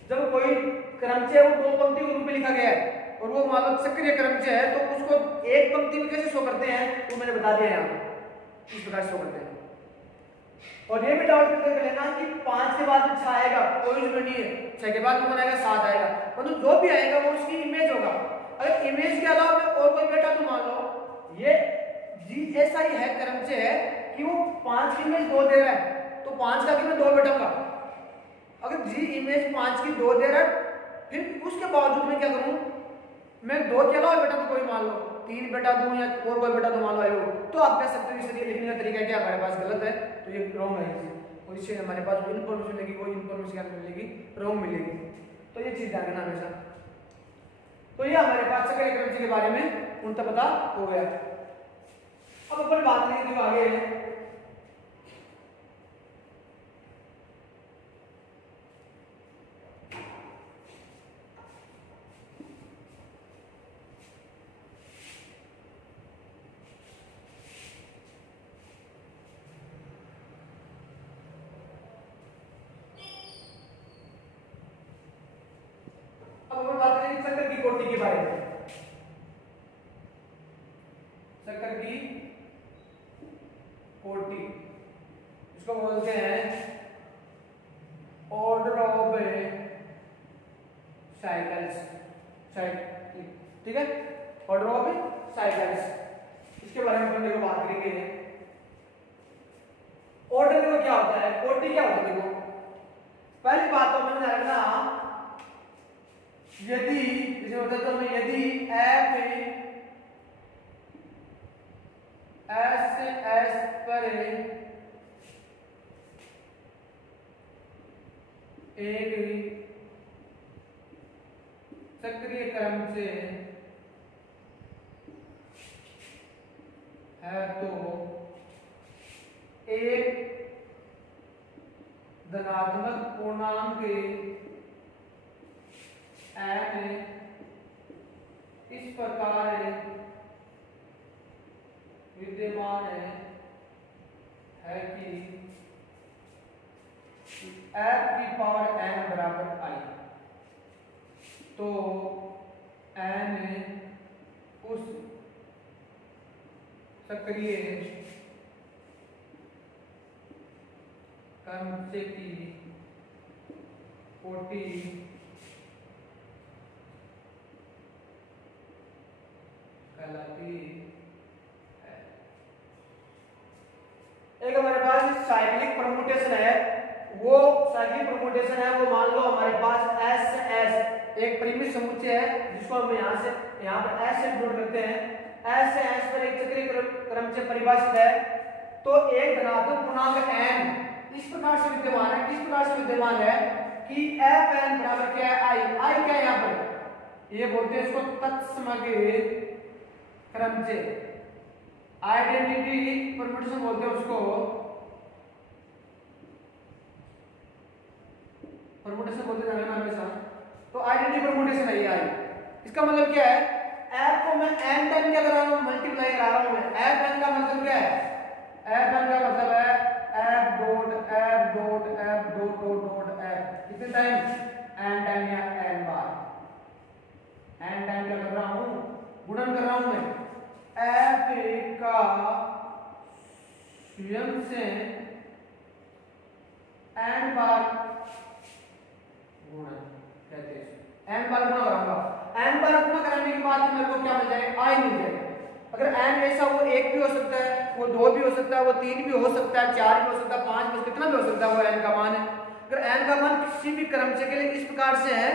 जब कोई क्रमचय वो दो पंक्ति के रूप में लिखा गया है और वो मान लो चक्रीय क्रमचय है तो उसको एक पंक्ति में कैसे शो करते हैं वो मैंने बता दिया यहाँ पर, इस प्रकार शो करते हैं। और ये भी डाउट क्लियर कर लेना कि 5 के बाद 6 आएगा, कोई जरूरी नहीं है, 6 के बाद कौन आएगा? 7 आएगा, परंतु जो भी आएगा वो उसकी इमेज होगा। अगर इमेज के अलावा और कोई बेटा तो मान लो ये जी ऐसा ही है क्रमचय है कि वो 5 की इमेज 2 दे रहा है, तो 5 का मैं 2 बैठाऊंगा। अगर जी इमेज 5 की 2 दे रहा है, फिर उसके बावजूद मैं क्या करूं? मैं 2 के अलावा बेटा तो कोई मान लो 3 बेटा दूं या और कोई बेटा तो मान लो आयो, तो आप कह सकते हो इसलिए लिखने का तरीका क्या हमारे पास गलत है, तो ये रॉन्ग है। और इससे हमारे पास जो इन्फॉर्मेशन मिलेगी वो इन्फॉर्मेशन क्या मिलेगी? रॉन्ग मिलेगी। तो ये चीज ध्यान रखना हमेशा। तो ये हमारे पास चक्रीय क्रमचय के बारे में उनका पता हो गया। अब अपन बात करेंगे जो आगे है, चक्र की कोटि के बारे में। चक्र की कोटि इसको बोलते हैं ऑर्डर ऑफ साइकिल्स, ठीक है, ऑर्डर ऑफ साइकिल्स। इसके बारे में अपन देखो बात करेंगे। ऑर्डर देखो क्या होता है, कोटि क्या होता है। देखो पहली बात तो मैंने रखना, यदि जैसे बताता हूं मैं, यदि एस पर एक चक्रीय क्रमचय है तो एक धनात्मक पूर्णांक n इस प्रकार विद्यमान है कि f की पावर n बराबर i, तो n उस चक्रीय क्रमचय की कोटि कहलाती है। एक हमारे पास साइक्लिक परमुटेशन है वो साइक्लिक परम्यूटेशन है, वो मान लो हमारे पास एस एस एक परिमित समुच्चय है जिसको हम यहाँ पर एस से नोट करते हैं। एस से एस पर एक चक्रीय क्रम से परिभाषित है। तो एक धनात्मक पूर्णांक n इस प्रकार से विद्यमान है, किस प्रकार से विद्यमान है कि एफ एन बराबर क्या है आई। आई क्या है यहाँ पर, ये बोलते हैं इसको तत्समग्र क्रम से, आइडेंटिटी परम्यूटेशन बोलते हैं उसको, परम्यूटेशन बोलते हैं हमेशा। तो आइडेंटिटी परम्यूटेशन है ये आई। इसका मतलब क्या है, एफ को मैं एन टाइम क्या कर रहा हूँ, मल्टीप्लाई करा रहा हूँ मैं। एफ एन का मतलब क्या है, एफ एन का मतलब है F dot F dot F dot dot dot F, कितने टाइम, एन टाइम या एन बार। एन टाइम क्या कर रहा हूँ, गुणन कर रहा हूँ मैं एफ का स्वयं से एन बार गुणन कहते हैं, एन बार गुणा कराऊंगा। एन बार गुणा कराने के बाद मेरे को क्या मिल जाएगा, आई मिल जाएगा। अगर एन ऐसा वो एक भी हो सकता है, वो दो भी हो सकता है, वो तीन भी हो सकता है, चार भी हो सकता है, पांच भी हो सकता है, कितना भी हो सकता है, वो एन का मान है। अगर एन का मान किसी भी क्रमचय के लिए इस प्रकार से है,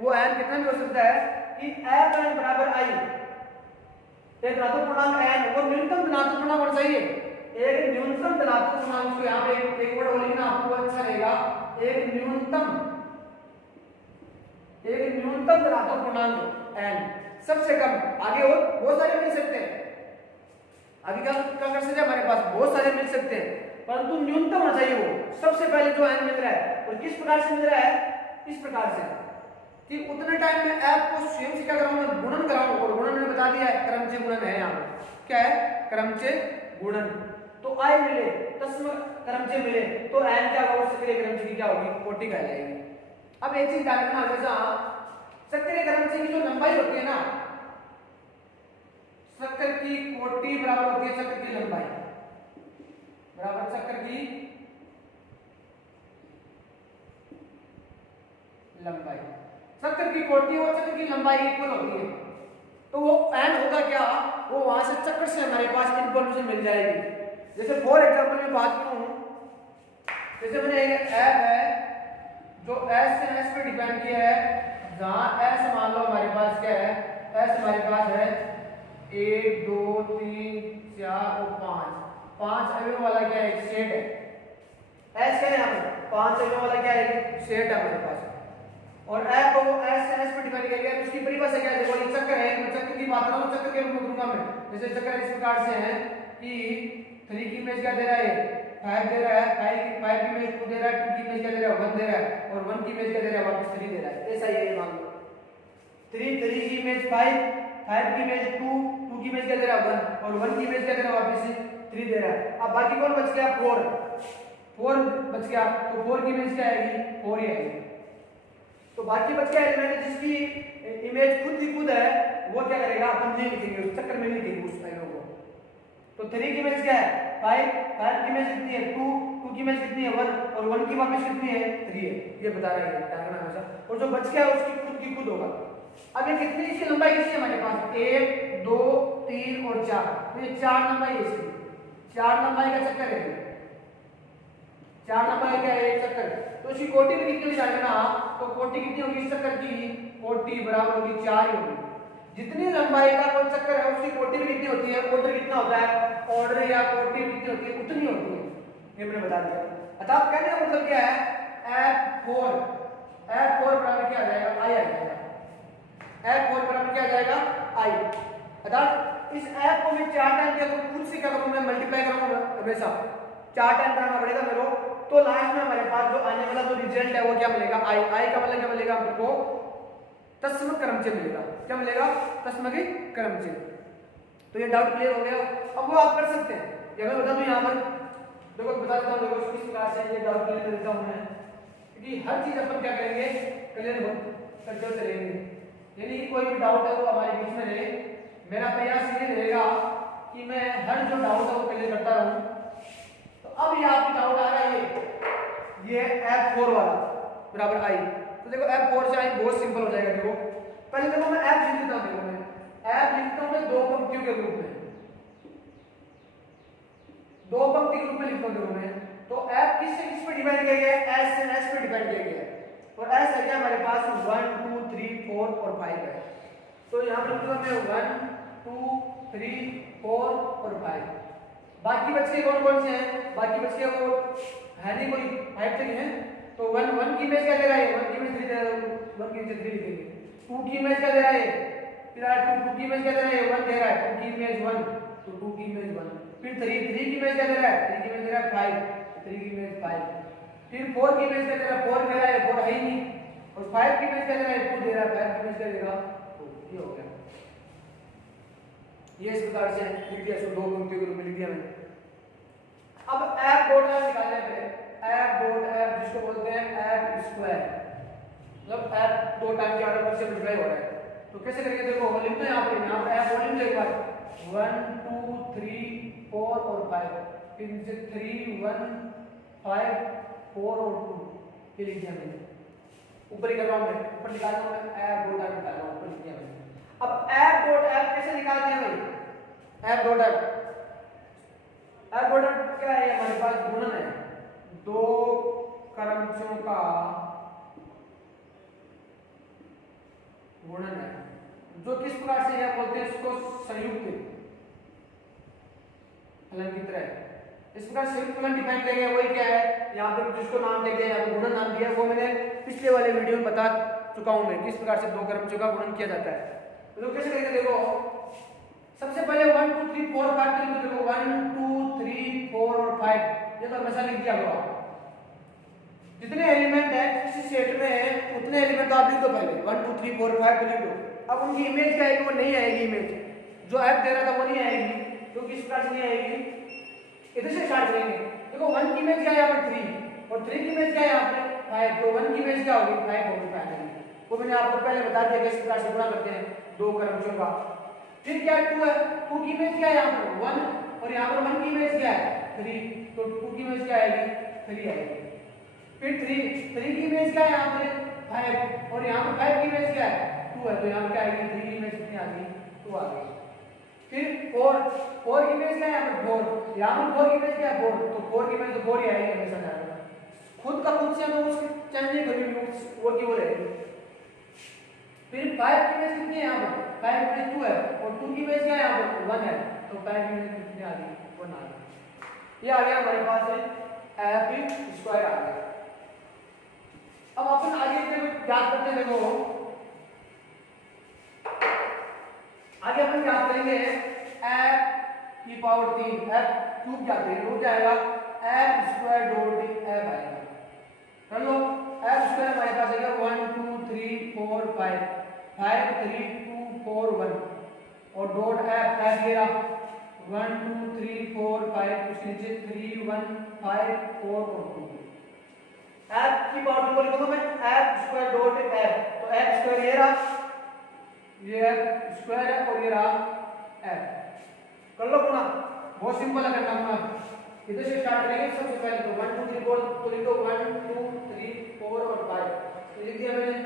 वो एन कितना भी हो सकता है कि एफ एन बराबर आई, एक धनात्मक पूर्णांक एन, वो न्यूनतम धनात्मक पूर्णांक होना चाहिए। एक न्यूनतम धनात्मक पूर्णांक को यहाँ पे एक वर्ड लिखना आपको अच्छा रहेगा, एक न्यूनतम धनात्मक पूर्णांक n, सबसे कम। आगे और बहुत सारे मिल सकते हैं, आगे क्या कर सकते हैं, हमारे पास बहुत सारे मिल सकते हैं, परंतु न्यूनतम होना चाहिए वो सबसे पहले जो n मिल रहा है। और किस प्रकार से मिल रहा है, इस प्रकार से कि उतने टाइम में f को स्वयं से क्या कराऊं, गुणन कराऊं। और गुणन मैंने बता दिया है, क्रमचय गुणन है, यहाँ क्या है, क्रमचय गुणन। तो i मिले, तस्म क्रमचय मिले, तो n क्या होगा, सक्रिय क्रमचय की क्या होगी, कोटि कहलाएगी। अब एक चीज ध्यान रखना, हमेशा सक्रिय क्रमचय की जो लंबाई होती है ना, चक्र की कोटि बराबर होती है चक्र की लंबाई, बराबर चक्र की लंबाई। चक्र की कोटि और चक्र की लंबाई इक्वल होती है, तो वो n होगा क्या, वो वहां से चक्र से हमारे पास इन्फॉर्मेशन मिल जाएगी। जैसे फॉर एग्जांपल में बात करूं, जैसे मैंने एक ऐप है जो s से s पे डिपेंड किया है, जहां s मान लो हमारे पास क्या है, s हमारे पास है 1 2 3 4 और 5, 5 अवयव वाला क्या है, एक सेट है। s क्या है यहाँ पर, 5 अवयव वाला क्या है, एक सेट है हमारे पास। और f को s से s पे डिपेंड किया गया, उसकी परिभाषा क्या है, देखो ये चक्र है, मैं चक्र की बात कर रहा हूं, चक्र के रूप में दूंगा मैं। जैसे चक्र इस प्रकार से है कि 3 की इमेज क्या दे रहा है, 5 दे रहा है, 5 की इमेज 2 दे रहा है, 2 की इमेज क्या दे रहा है, 1 दे रहा है, और 1 की इमेज क्या दे रहा है, वापस 3 दे रहा है। ऐसा ही है, मान लो 3 की इमेज 5 की इमेज 2 की इमेज क्या दे रहा है 1, और 1 की इमेज क्या दे रहा है, वापस 3 दे रहा है। अब बाकी कौन बच गया, 4 बच गया, तो 4 की इमेज क्या आएगी, 4 ही आएगी। तो बाकी बच गया एलिमेंट जिसकी इमेज खुद ही खुद है, वो क्या करेगा, अपन नहीं लिखेंगे, उस चक्कर में नहीं लिखेंगे उस फाइलों को। तो 3 की इमेज क्या है 5 की इमेज कितनी है 2 की इमेज कितनी है 1, और 1 की वापस कितनी है 3 है, ये बता रहा है ध्यान रखना हमेशा। और जो बच गया उसकी खुद की खुद होगा। अब ये कितनी, इसकी लंबाई कितनी है हमारे पास, 1 2 3 और 4, तो ये 4 लंबाई है इसकी, 4 लंबाई का चक्कर है, 4 लंबाई का है एक चक्कर। तो इसकी कोटि भी कितनी हो जाएगी ना, तो कोटि कितनी होगी इस चक्कर की, कोटि बराबर होगी 4 ही होगी। जितनी लंबाई का कोई चक्कर है उसकी कोटि भी कितनी होती है, ऑर्डर कितना होता है, ऑर्डर या कोटि कितनी होती है, उतनी होती है, ये मैंने बता दिया। अर्थात कहने का मतलब क्या है, F4 बराबर क्या आ जाएगा, I आ जाएगा। F4 बराबर क्या आ जाएगा, I। अर्थात इस F को मैं 4 टाइम क्या करूं, खुद से क्या करूं, मैं मल्टीप्लाई करूंगा हमेशा, 4 टाइम करना पड़ेगा मेरे को। तो लास्ट में हमारे पास जो आने वाला जो रिजल्ट है वो क्या मिलेगा, I का मतलब क्या मिलेगा हमको, तस्मक क्रमचय मिलेगा। क्या मिलेगा, तस्मक क्रमचय। तो ये डाउट क्लियर हो गया। अब वो आप कर सकते हैं, ये मैं बता दूं यहाँ पर, देखो बता देता हूँ, देखो किस प्रकार से ये डाउट क्लियर कर देता हूँ मैं, क्योंकि हर चीज अपन क्या करेंगे, क्लियर करते हुए चलेंगे। यानी कोई भी डाउट है वो हमारे बीच में रहे, मेरा प्रयास ये रहेगा कि मैं हर जो डाउट है वो क्लियर करता रहूं। तो अब ये आपकी डाउट आ रहा है, ये F4 वाला बराबर I। तो देखो F4 से I बहुत सिंपल हो जाएगा। देखो पहले देखो मैं F लिख देता हूं, देखो मैं F लिखता हूं मैं 2 पंक्तियों के रूप में, 2 पंक्ति के रूप में लिखता हूं। देखो मैं तो f किस पे डिपेंड किया गया है, s से s पे डिपेंड किया गया है, और s है क्या हमारे पास 1 2 3 4 और 5 है। तो यहाँ पर लिखूंगा मैं 1 2 3 4 और 5। बाकी बच के कौन कौन से हैं, बाकी बच के वो है नहीं कोई, 5 तक है। तो 1 1 की इमेज क्या दे रहा है, 1 की इमेज 3 दे रहा है, 1 की इमेज 3 लिखेंगे। 2 की इमेज क्या दे रहा है, फिर 2 की इमेज क्या दे रहा है, 1 दे रहा है, 2 की इमेज 1, तो 2 की इमेज 1। फिर 3 की इमेज क्या दे रहा है, 3 की इमेज दे रहा है 5, 3 की इमेज 5। फिर 4 की इमेज क्या दे रहा है, 4 दे रहा है, 4 है ही नहीं। और 5 की इमेज क्या दे रहा है, 2 दे रहा है, 5 की इमेज क्या देगा 2। ये हो गया, ये इस प्रकार से लिख दिया, इसको 2 पंक्तियों के रूप में लिख दिया मैंने। अब f डॉट f निकालने पे f डॉट f जिसको बोलते हैं f स्क्वायर, मतलब f 2 टाइम के ऑर्डर से मल्टीप्लाई हो रहा है। तो कैसे करेंगे, देखो वॉल्यूम तो यहाँ पर f वॉल्यूम एक बार 1 2 3 4 और 5, फिर नीचे 3 1 5 4 और 2, ये लिख दिया मैंने। ऊपर ही कर रहा हूँ मैं, ऊपर निकाल रहा हूँ मैं, f डॉट f निकाल रहा हूँ, ऊपर लिख दिया मैंने। अब f डॉट f कैसे निकालते हैं भाई, f डॉट f क्या है, हमारे पास गुणन है, दो क्रमचों का गुणन है, जो किस प्रकार से यह बोलते हैं इसको संयुक्त फलन की तरह। इस प्रकार संयुक्त फलन डिफाइन किया गया, वही क्या है, यहाँ पर जिसको नाम दिया गया, यहाँ पर गुणन नाम दिया, वो मैंने पिछले वाले वीडियो में बता चुका हूं मैं, किस प्रकार से दो क्रमचों का गुणन किया जाता है। तो कैसे करेंगे, देखो सबसे पहले 1 2 3 4 5 तो देखो 1 2 3 4 और 5, ये तो हमेशा लिख दिया होगा। जितने एलिमेंट है किसी सेट में उतने एलिमेंट तो आप लिख दो पहले, 1 2 3 4 5 तो लिख दो। अब उनकी इमेज क्या आएगी, वो नहीं आएगी इमेज, जो f दे रहा था वो नहीं आएगी, तो किस प्रकार से नहीं आएगी, इधर से स्टार्ट करेंगे। देखो 1 की इमेज क्या है यहाँ पर 3, और 3 की इमेज क्या है यहाँ पर 5, तो 1 की इमेज क्या होगी 5 होगी, 5 वो मैंने आपको पहले बता दिया किस प्रकार से गुणा करते हैं दो क्रमचों का। फिर क्या 2 है, 2 की इमेज क्या है यहाँ पर 1, और यहाँ पर 1 की इमेज क्या है 3, तो 2 की इमेज क्या आएगी 3 आएगी। फिर 3 की इमेज क्या है यहाँ पे 5, और यहाँ पर 5 की इमेज क्या है 2 है, तो यहाँ पर क्या आएगी 3 की इमेज कितनी आ गई 2 आ गई। फिर 4 की इमेज क्या है यहाँ पर 4, यहाँ पर 4 की इमेज क्या है 4, तो 4 की इमेज तो 4 ही आएगी हमेशा जाएगा, खुद का खुद से हमें उसकी चेंज नहीं कभी भी वो की वो रहेगी। फिर 5 की इमेज कितनी है यहाँ पर 5 की इमेज 2 है, और 2 की इमेज क्या है यहाँ पर 1 है, तो 5 की इमेज कितनी आ गई 1 आ गई। ये आ गया हमारे पास f स्क्वायर आ गया। अब अपन आगे याद करते हैं, देखो आगे अपन क्या करेंगे, f की पावर 3 f क्यूब क्या करेंगे, वो क्या आएगा f स्क्वायर डॉट f आएगा। कर लो, f स्क्वायर हमारे पास आएगा 1 2 3 4 5 5 3 2 4 1, और डॉट f ये रहा 1 2 3 4 5, उसके नीचे 3 1 5 4 और 2। f की पावर 2 को लिखूंगा मैं f स्क्वायर डॉट f, तो f स्क्वायर ये रहा, ये f स्क्वायर है, और ये रहा f। कर लो गुणा, बहुत सिंपल है करना गुणा। इधर से स्टार्ट करेंगे, सबसे पहले तो 1 2 3 4 तो लिख दो 1 2 3 4 और 5, तो लिख दिया मैंने।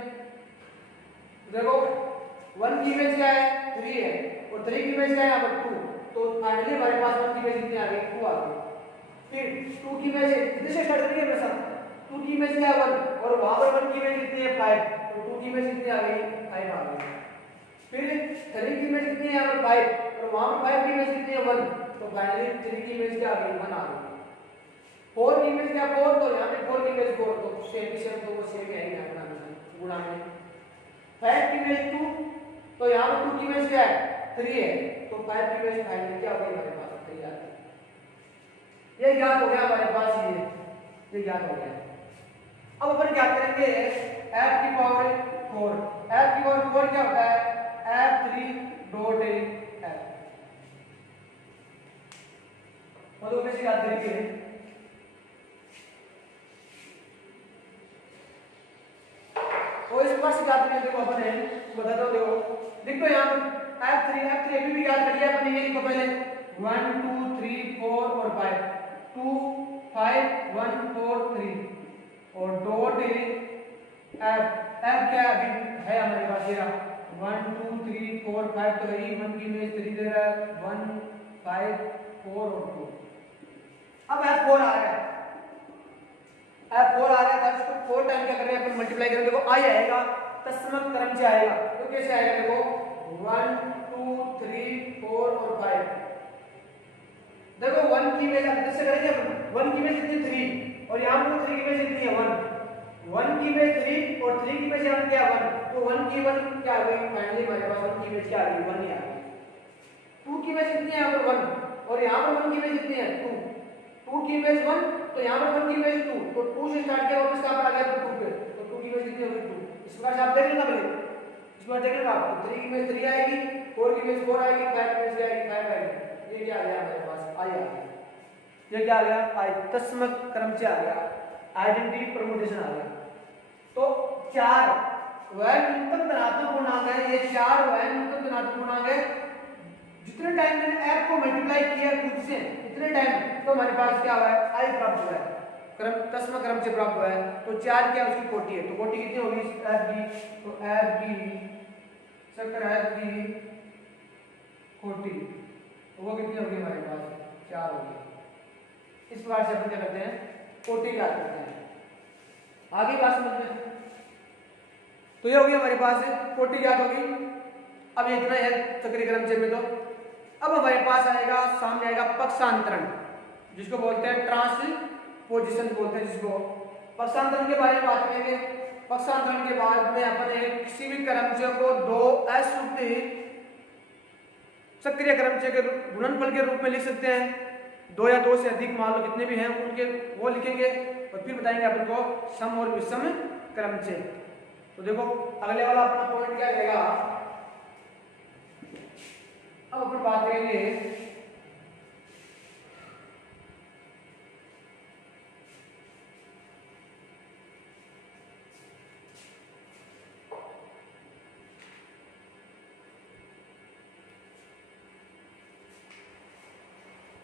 देखो 1 की इमेज क्या है 3 है, और 3 की इमेज क्या है यहाँ पर 2, तो फाइनली हमारे पास 1 की इमेज कितनी आ गई 2 आ गई। फिर 2 की इमेज इधर से स्टार्ट करेंगे हमेशा, 2 की इमेज क्या है 1, और वहां पर 1 की इमेज कितनी है 5, तो 2 की इमेज कितनी आ गई 5 आ गई। फिर 3 की इमेज कितनी है यहाँ पर 5, और वहां पर 5 की इमेज कितनी है 1, तो फाइनली 3 की इमेज क्या आ गई 1 आ गई। 4 की इमेज क्या 4, तो यहाँ पे 4 की इमेज 4, तो सेम तो वो सेम है यहाँ पर हमेशा गुणा में। 5 की इमेज 2, तो यहाँ पर 2 की इमेज क्या है 3 है, तो 5 की इमेज फाइनली क्या हो गई हमारे पास 3 आ गई। ये याद हो गया हमारे पास, ये याद हो गया। अब अपन क्या करेंगे, f की पावर 4, f की पावर 4 क्या होता है f3 डॉट f, मतलब कैसे याद करेंगे, तो इस प्रकार से याद करेंगे। देखो अपन है बताता हूँ, देखो लिख दो यहाँ पर f3 अभी भी याद करिए अपन, ये लिखो पहले 1 2 3 4 और 5 2 5 1 4 3, और डॉट f क्या अभी है हमारे पास, ये 1 2 3 4 5 तो है, 1 की इमेज 3 दे रहा है 1 5 4 और 2। अब f4 आ रहा है, F4 आ गया था, इसको 4 टाइम क्या कर रहे हैं अपन मल्टीप्लाई करेंगे, देखो I आएगा तस्मक क्रम से आएगा, तो कैसे आएगा देखो 1 2 3 4 और 5। देखो 1 की इमेज आप कैसे करेंगे, 1 की इमेज कितनी 3 और यहाँ पर 3 की इमेज कितनी है 1, 1 की इमेज 3 और 3 की इमेज यहाँ क्या 1, तो 1 की 1 क्या आ गई, फाइनली हमारे पास 1 की इमेज क्या आ गई 1 ही आ गई। 2 की इमेज कितनी है यहाँ पर 1 और यहाँ पर 1 की इमेज कितनी है 2, 2 की इमेज 1 तो यहाँ पर 1 की इमेज 2, तो 2 से स्टार्ट किया वापस कहाँ पर आ गया 2 पे, तो 2 की इमेज कितनी होगी 2। इस प्रकार से आप देख लेना पहले, इस बार देख लेना आप, 3 की इमेज 3 आएगी, 4 की इमेज 4 आएगी, 5 की इमेज क्या आएगी 5 आएगी, ये क्या आ गया हमारे पास आई आ गया, ये क्या आ गया आई तस्मक क्रम से आ गया, आइडेंटिटी परमुटेशन आ गया। तो 4 वह न्यूनतम धनात्मक पूर्णांक है, ये 4 वह न्यूनतम धनात्मक पूर्णांक है, जितने टाइम मैंने f को मल्टीप्लाई किया खुद से इतने टाइम तो हमारे पास क्या हुआ है i प्राप्त हुआ है, क्रम तस्मक क्रम से प्राप्त हुआ है। तो 4 क्या उसकी कोटि है, तो कोटि कितनी होगी f की, तो f की चक्र f की कोटि वो कितनी होगी हमारे पास 4 होगी। इस प्रकार से अपन क्या करते हैं कोटि ज्ञात करते हैं, आगे बात समझ में। तो ये होगी हमारे पास कोटि ज्ञात होगी। अब इतना है चक्रीय क्रम से में, तो अब हमारे पास आएगा सामने आएगा पक्षांतरण, जिसको बोलते हैं ट्रांसपोजिशन बोलते हैं, जिसको पक्षांतरण के बारे में बात करेंगे। पक्षांतरण के बाद में अपन एक किसी भी क्रमचय को दो अशुद्ध चक्रीय क्रमचय के गुणनफल के रूप में लिख सकते हैं, 2 या 2 से अधिक मान लो कितने भी हैं उनके वो लिखेंगे और फिर बताएंगे अपन को सम और विषम क्रमचय। तो देखो अगले वाला अपना पॉइंट क्या रहेगा, अब अपन बात करेंगे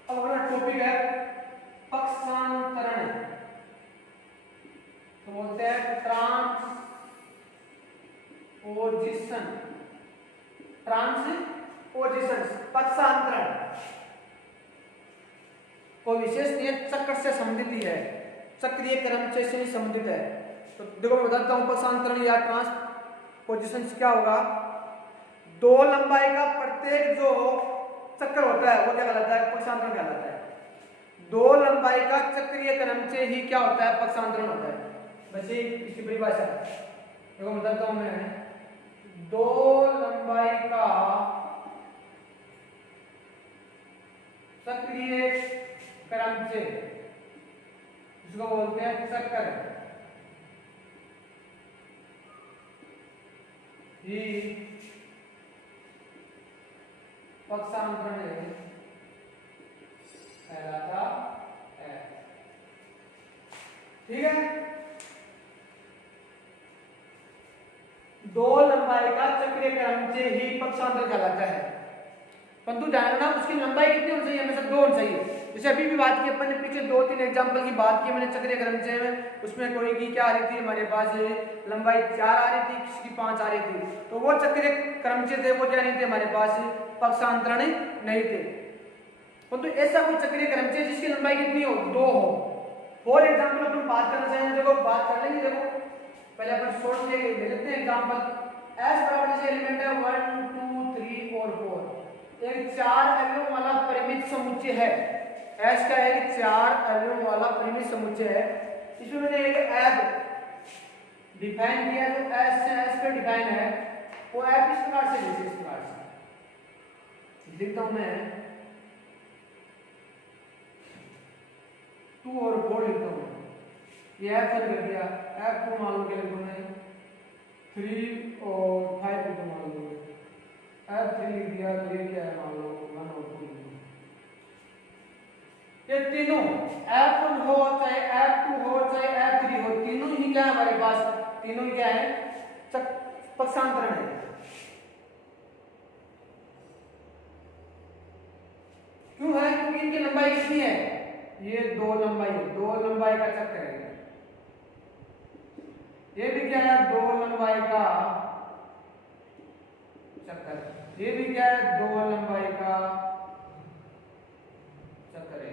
अब अपना टॉपिक है पक्षांतरण, तो बोलते हैं ट्रांसपोजिशन, ट्रांसपोजिशन पक्षांतरण को विशेष नियत चक्र से संबंधित ही है, चक्रीय क्रमचय से संबंधित है। तो देखो मैं बताता हूं पक्षांतरण या ट्रांसपोजिशन क्या होगा, 2 लंबाई का प्रत्येक जो चक्र होता है वो क्या कहलाता है पक्षांतरण कहलाता है। 2 लंबाई का चक्रीय क्रमचय ही क्या होता है पक्षांतरण होता है। वैसे इसकी परिभाषा देखो बताता हूं मैं, 2 लंबाई का चक्रीय क्रमचय जिसको बोलते हैं चक्र ही पक्षांतरण कहलाता है। ठीक है, 2 लंबाई का चक्रीय क्रमचय ही पक्षांतरण कहलाता है, परंतु ध्यान रखना उसकी लंबाई कितनी होनी चाहिए, हमेशा 2 होनी चाहिए। जैसे अभी भी बात की अपन ने पीछे 2-3 एग्जांपल की बात की मैंने चक्रीय क्रमचय में, उसमें कोई की क्या आ रही थी हमारे पास लंबाई 4 आ रही थी, किसी की 5 आ रही थी, तो वो चक्रीय क्रमचय थे वो क्या नहीं थे हमारे पास पक्षांतरण नहीं थे। परंतु ऐसा कोई चक्रीय क्रमचय जिसकी लंबाई कितनी हो 2 हो। फॉर एग्जांपल अपन बात करना चाहेंगे, देखो बात कर लेंगे, देखो पहले अपन शॉर्ट ले लेते हैं एग्जांपल। s बराबर जैसे एलिमेंट है 1 2 3 और 4, एक 4 अवयवों वाला परिमित समुच्चय है। s का एक 4 अवयवों वाला परिमित समुच्चय है। इसमें मैंने एक f डिफाइन किया, जो s से s पे डिफाइन है वो f इस प्रकार से लिखिए, इस प्रकार से लिखता हूं मैं 2 और 4 लिखता हूं, ये f कर दिया, f को मान लो क्या लिखूं मैं 3 और 5 को मान लो f3 लिख दिया, तो ये क्या है मान लो 1 और 2। ये तीनों f1 हो चाहे f2 हो चाहे f3 हो, तीनों ही क्या है हमारे पास, तीनों ही क्या है पक्षांतरण है। क्यों है, क्योंकि इनकी लंबाई कितनी है, ये 2 लंबाई है, 2 लंबाई का चक्र है। ये भी क्या है 2 लंबाई का चक्कर, ये भी क्या है 2 लंबाई का चक्कर है।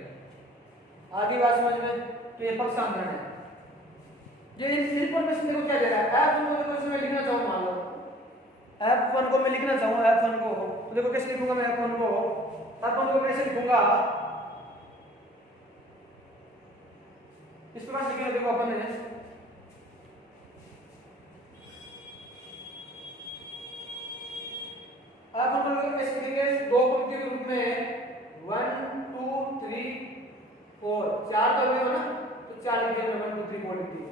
आगे बात समझ में, तो ये पक्षांतरण है। ये इनफॉर्मेशन देखो क्या दे रहा है, F1 को देखो इसमें लिखना चाहूँ, मान लो F1 को मैं लिखना चाहूँ, F1 को तो देखो कैसे लिखूंगा मैं F1 को कैसे लिखूंगा, इस प्रकार लिखेंगे। देखो अपन ने F1 को कैसे लिखेंगे, दो पंक्ति के रूप में 1 2 3 4, चार तो हुए हो ना, तो चार लिख दिया 1 2 3 4 लिख दिया।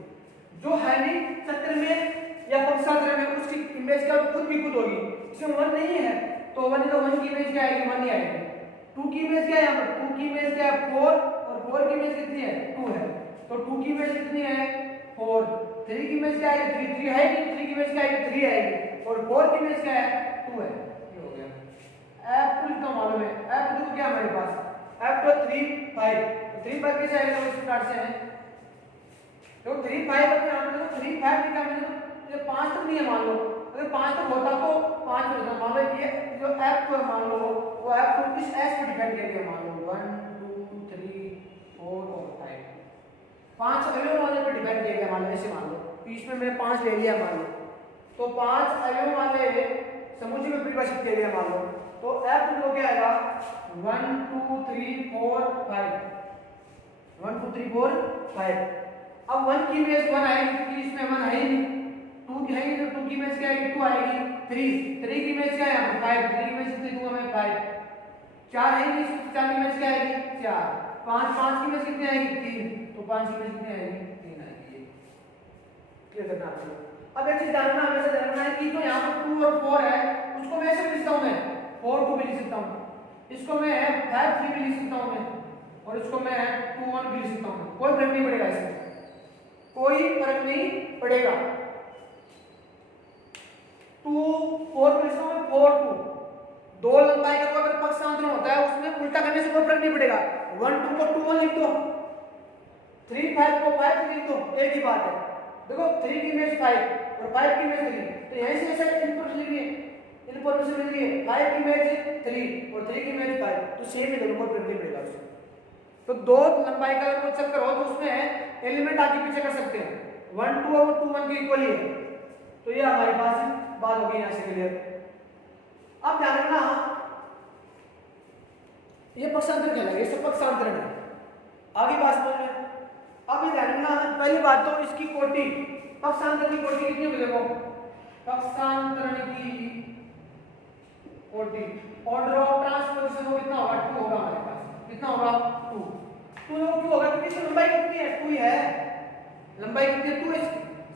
जो है नहीं चक्र में या पक्षांतर में उसकी इमेज का खुद भी खुद होगी, इसमें 1 नहीं है तो 1 है तो 1 की इमेज क्या आएगी, 1 ही आएगी। 2 की इमेज क्या है, यहाँ पर 2 की इमेज क्या है 4, और 4 की इमेज कितनी है 2 है, तो 2 की इमेज कितनी है 4। 3 की इमेज क्या आएगी 3, 3 है कि 3 की इमेज क्या आएगी 3 आएगी, और 4 की इमेज क्या है 2 है। ये हो गया। F2 तो मालूम है, F2 क्या हमारे पास F2 3 5, 3 5 कैसे आएगा, इस प्रकार से है तो 3 5 पर यहां पे तो 3 5 लिखा मैंने, ये 5 तक नहीं है मान लो, अगर 5 तक होता तो 5 होता, मान लो ये जो F2 है मान लो वो F2 इस S पे डिपेंड करेगा, मान लो 1 2 3 4 और 5 5 अवयव वाले पे डिपेंड करेगा, मान लो ऐसे मान लो, तो इसमें मैंने 5 ले लिया मान लो, तो 5 अवयव वाले समुच्चय में परिभाषित किया गया मान लो, तो F2 क्या आएगा 1 2 3 4 5, 1 2 3 4 5। अब 1 की इमेज 1 आएगी क्योंकि इसमें 1 है ही नहीं, 2 की है ही नहीं, तो 2 की इमेज क्या आएगी 2 आएगी, 3 की इमेज क्या है यहाँ पर 5, 3 की इमेज कितनी दूंगा मैं 5, 4 है ही नहीं, 4 की इमेज क्या आएगी 4, 5 की इमेज कितनी आएगी 3, तो 5 की इमेज कितनी आएगी 3 आएगी। क्लियर करना आपको। अब एक चीज जानना हमेशा जानना है कि जो यहाँ पर 2 और 4 है उसको मैं ऐसे लिख सकता हूँ, मैं 4 2 भी लिख सकता हूँ, इसको मैं 5 3 भी लिख सकता हूँ मैं, और इसको मैं 2 1 भी लिख सकता हूँ, कोई फर्क नहीं पड़ेगा, इसमें कोई फर्क नहीं पड़ेगा। 2 4 पर लिखता हूँ 4 2, दो लंबाई का अगर पक्षांतर होता है उसमें उल्टा करने से कोई फर्क नहीं पड़ेगा, 1 2 को 2 1 लिख दो, 3 5 को 5 लिख दो, एक ही बात है। देखो 3 की इमेज 5 और 5 की इमेज 3, तो यहीं से ऐसा इन्फॉर्मेशन मिल रही है 5 की इमेज 3 और 3 की इमेज 5, तो सेम ही दोनों को फर्क नहीं पड़ेगा उसमें। तो दो लंबाई का अगर चक्कर हो तो उसमें एलिमेंट आगे पीछे कर सकते हैं, 1 2 और 2 1 के इक्वल ही है, तो ये हमारे पास बात हो गई यहाँ से क्लियर। अब ध्यान रखना ये पक्षांतर कहलाएगा, ये सब पक्षांतरण है, आगे बात समझ में। अब ये ध्यान रखना पहली बात तो इसकी कोटि, पक्षांतर की कोटि कितनी होगी, देखो पक्षांतरण की कोटि ऑर्डर ऑफ ट्रांसपोजिशन हो कितना होगा 2 होगा हमारे पास, कितना होगा 2 क्यों होगा क्योंकि इसकी लंबाई कितनी है 2 ही है, लंबाई कितनी है 2 है,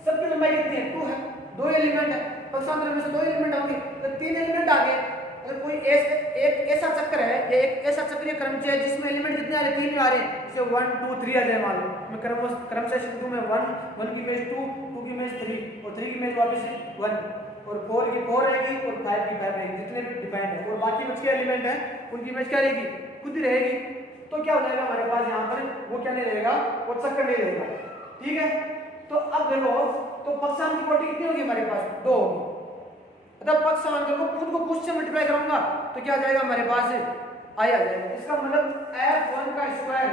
सबकी लंबाई कितनी है 2 है, दो एलिमेंट है, पक्षांतर में से दो एलिमेंट होंगे तो 3 एलिमेंट आ गए। अगर कोई एक ऐसा चक्कर है या एक ऐसा चक्रीय क्रमचय है जिसमें एलिमेंट कितने आ रहे हैं 3 आ रहे हैं, जैसे 1 2 3 आ जाए मान लो, मैं क्रमचय शुरू में 1 की इमेज 2 2 की इमेज 3 और 3 की इमेज वापस 1 और 4 की 4 रहेगी और 5 की 5 रहेगी, जितने भी डिफाइंड है, और बाकी बचे एलिमेंट है उनकी इमेज क्या रहेगी खुद ही रहेगी, तो क्या हो जाएगा हमारे पास यहाँ पर वो क्या नहीं रहेगा, वो चक्कर नहीं रहेगा, ठीक है। तो अब देखो तो पक्षांतर की कोटि कितनी होगी हमारे पास 2 होगी, मतलब पक्षांतर को खुद को कुछ से मल्टीप्लाई करूंगा तो क्या आ जाएगा हमारे पास i आ जाएगा, इसका मतलब f1 का स्क्वायर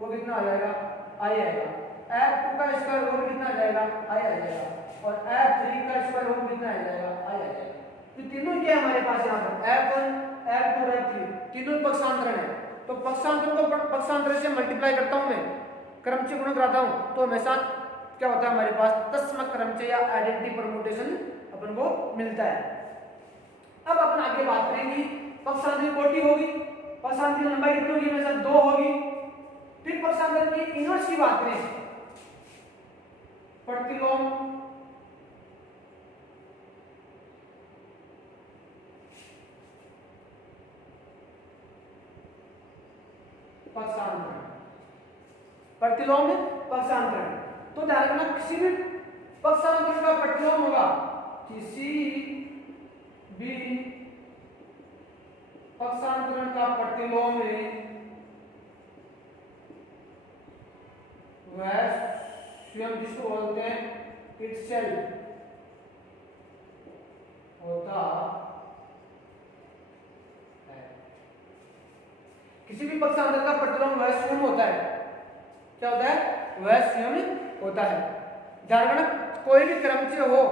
वो कितना आ जाएगा i आएगा, f2 का स्क्वायर वो भी कितना आ जाएगा i आ जाएगा, और f3 का स्क्वायर वो कितना आ जाएगा i आ जाएगा। तो तीनों क्या है हमारे पास यहाँ पर f1 f2 और f3 तीनों पक्षांतरण है, तो पक्षांतर को पक्षांतर से मल्टीप्लाई करता हूं मैं, क्रमचय गुणा कराता हूं, तो हमेशा क्या होता है हमारे पास तत्सम क्रमचय या आइडेंटिटी परम्यूटेशन अपन को मिलता है। अब अपन आगे बात करेंगे पक्षांतर की कोटि होगी, पक्षांतर की लंबाई कितनी होगी हमेशा 2 होगी, फिर पक्षांतर की इनवर्स की बात करें, प्रतिलोम पक्षांतरण, प्रतिलोम पक्षांतरण, तो ध्यान रखना किसी भी पक्षांतरण का प्रतिलोम होगा, किसी भी पक्षांतरण का प्रतिलोम वह स्वयं जिसको बोलते हैं इटसेल्फ होता है, किसी भी पक्षांतर का प्रतिलोम वह स्वयं होता है, क्या होता है वह स्वयं होता है। ध्यान रखना, कोई भी क्रमचय हो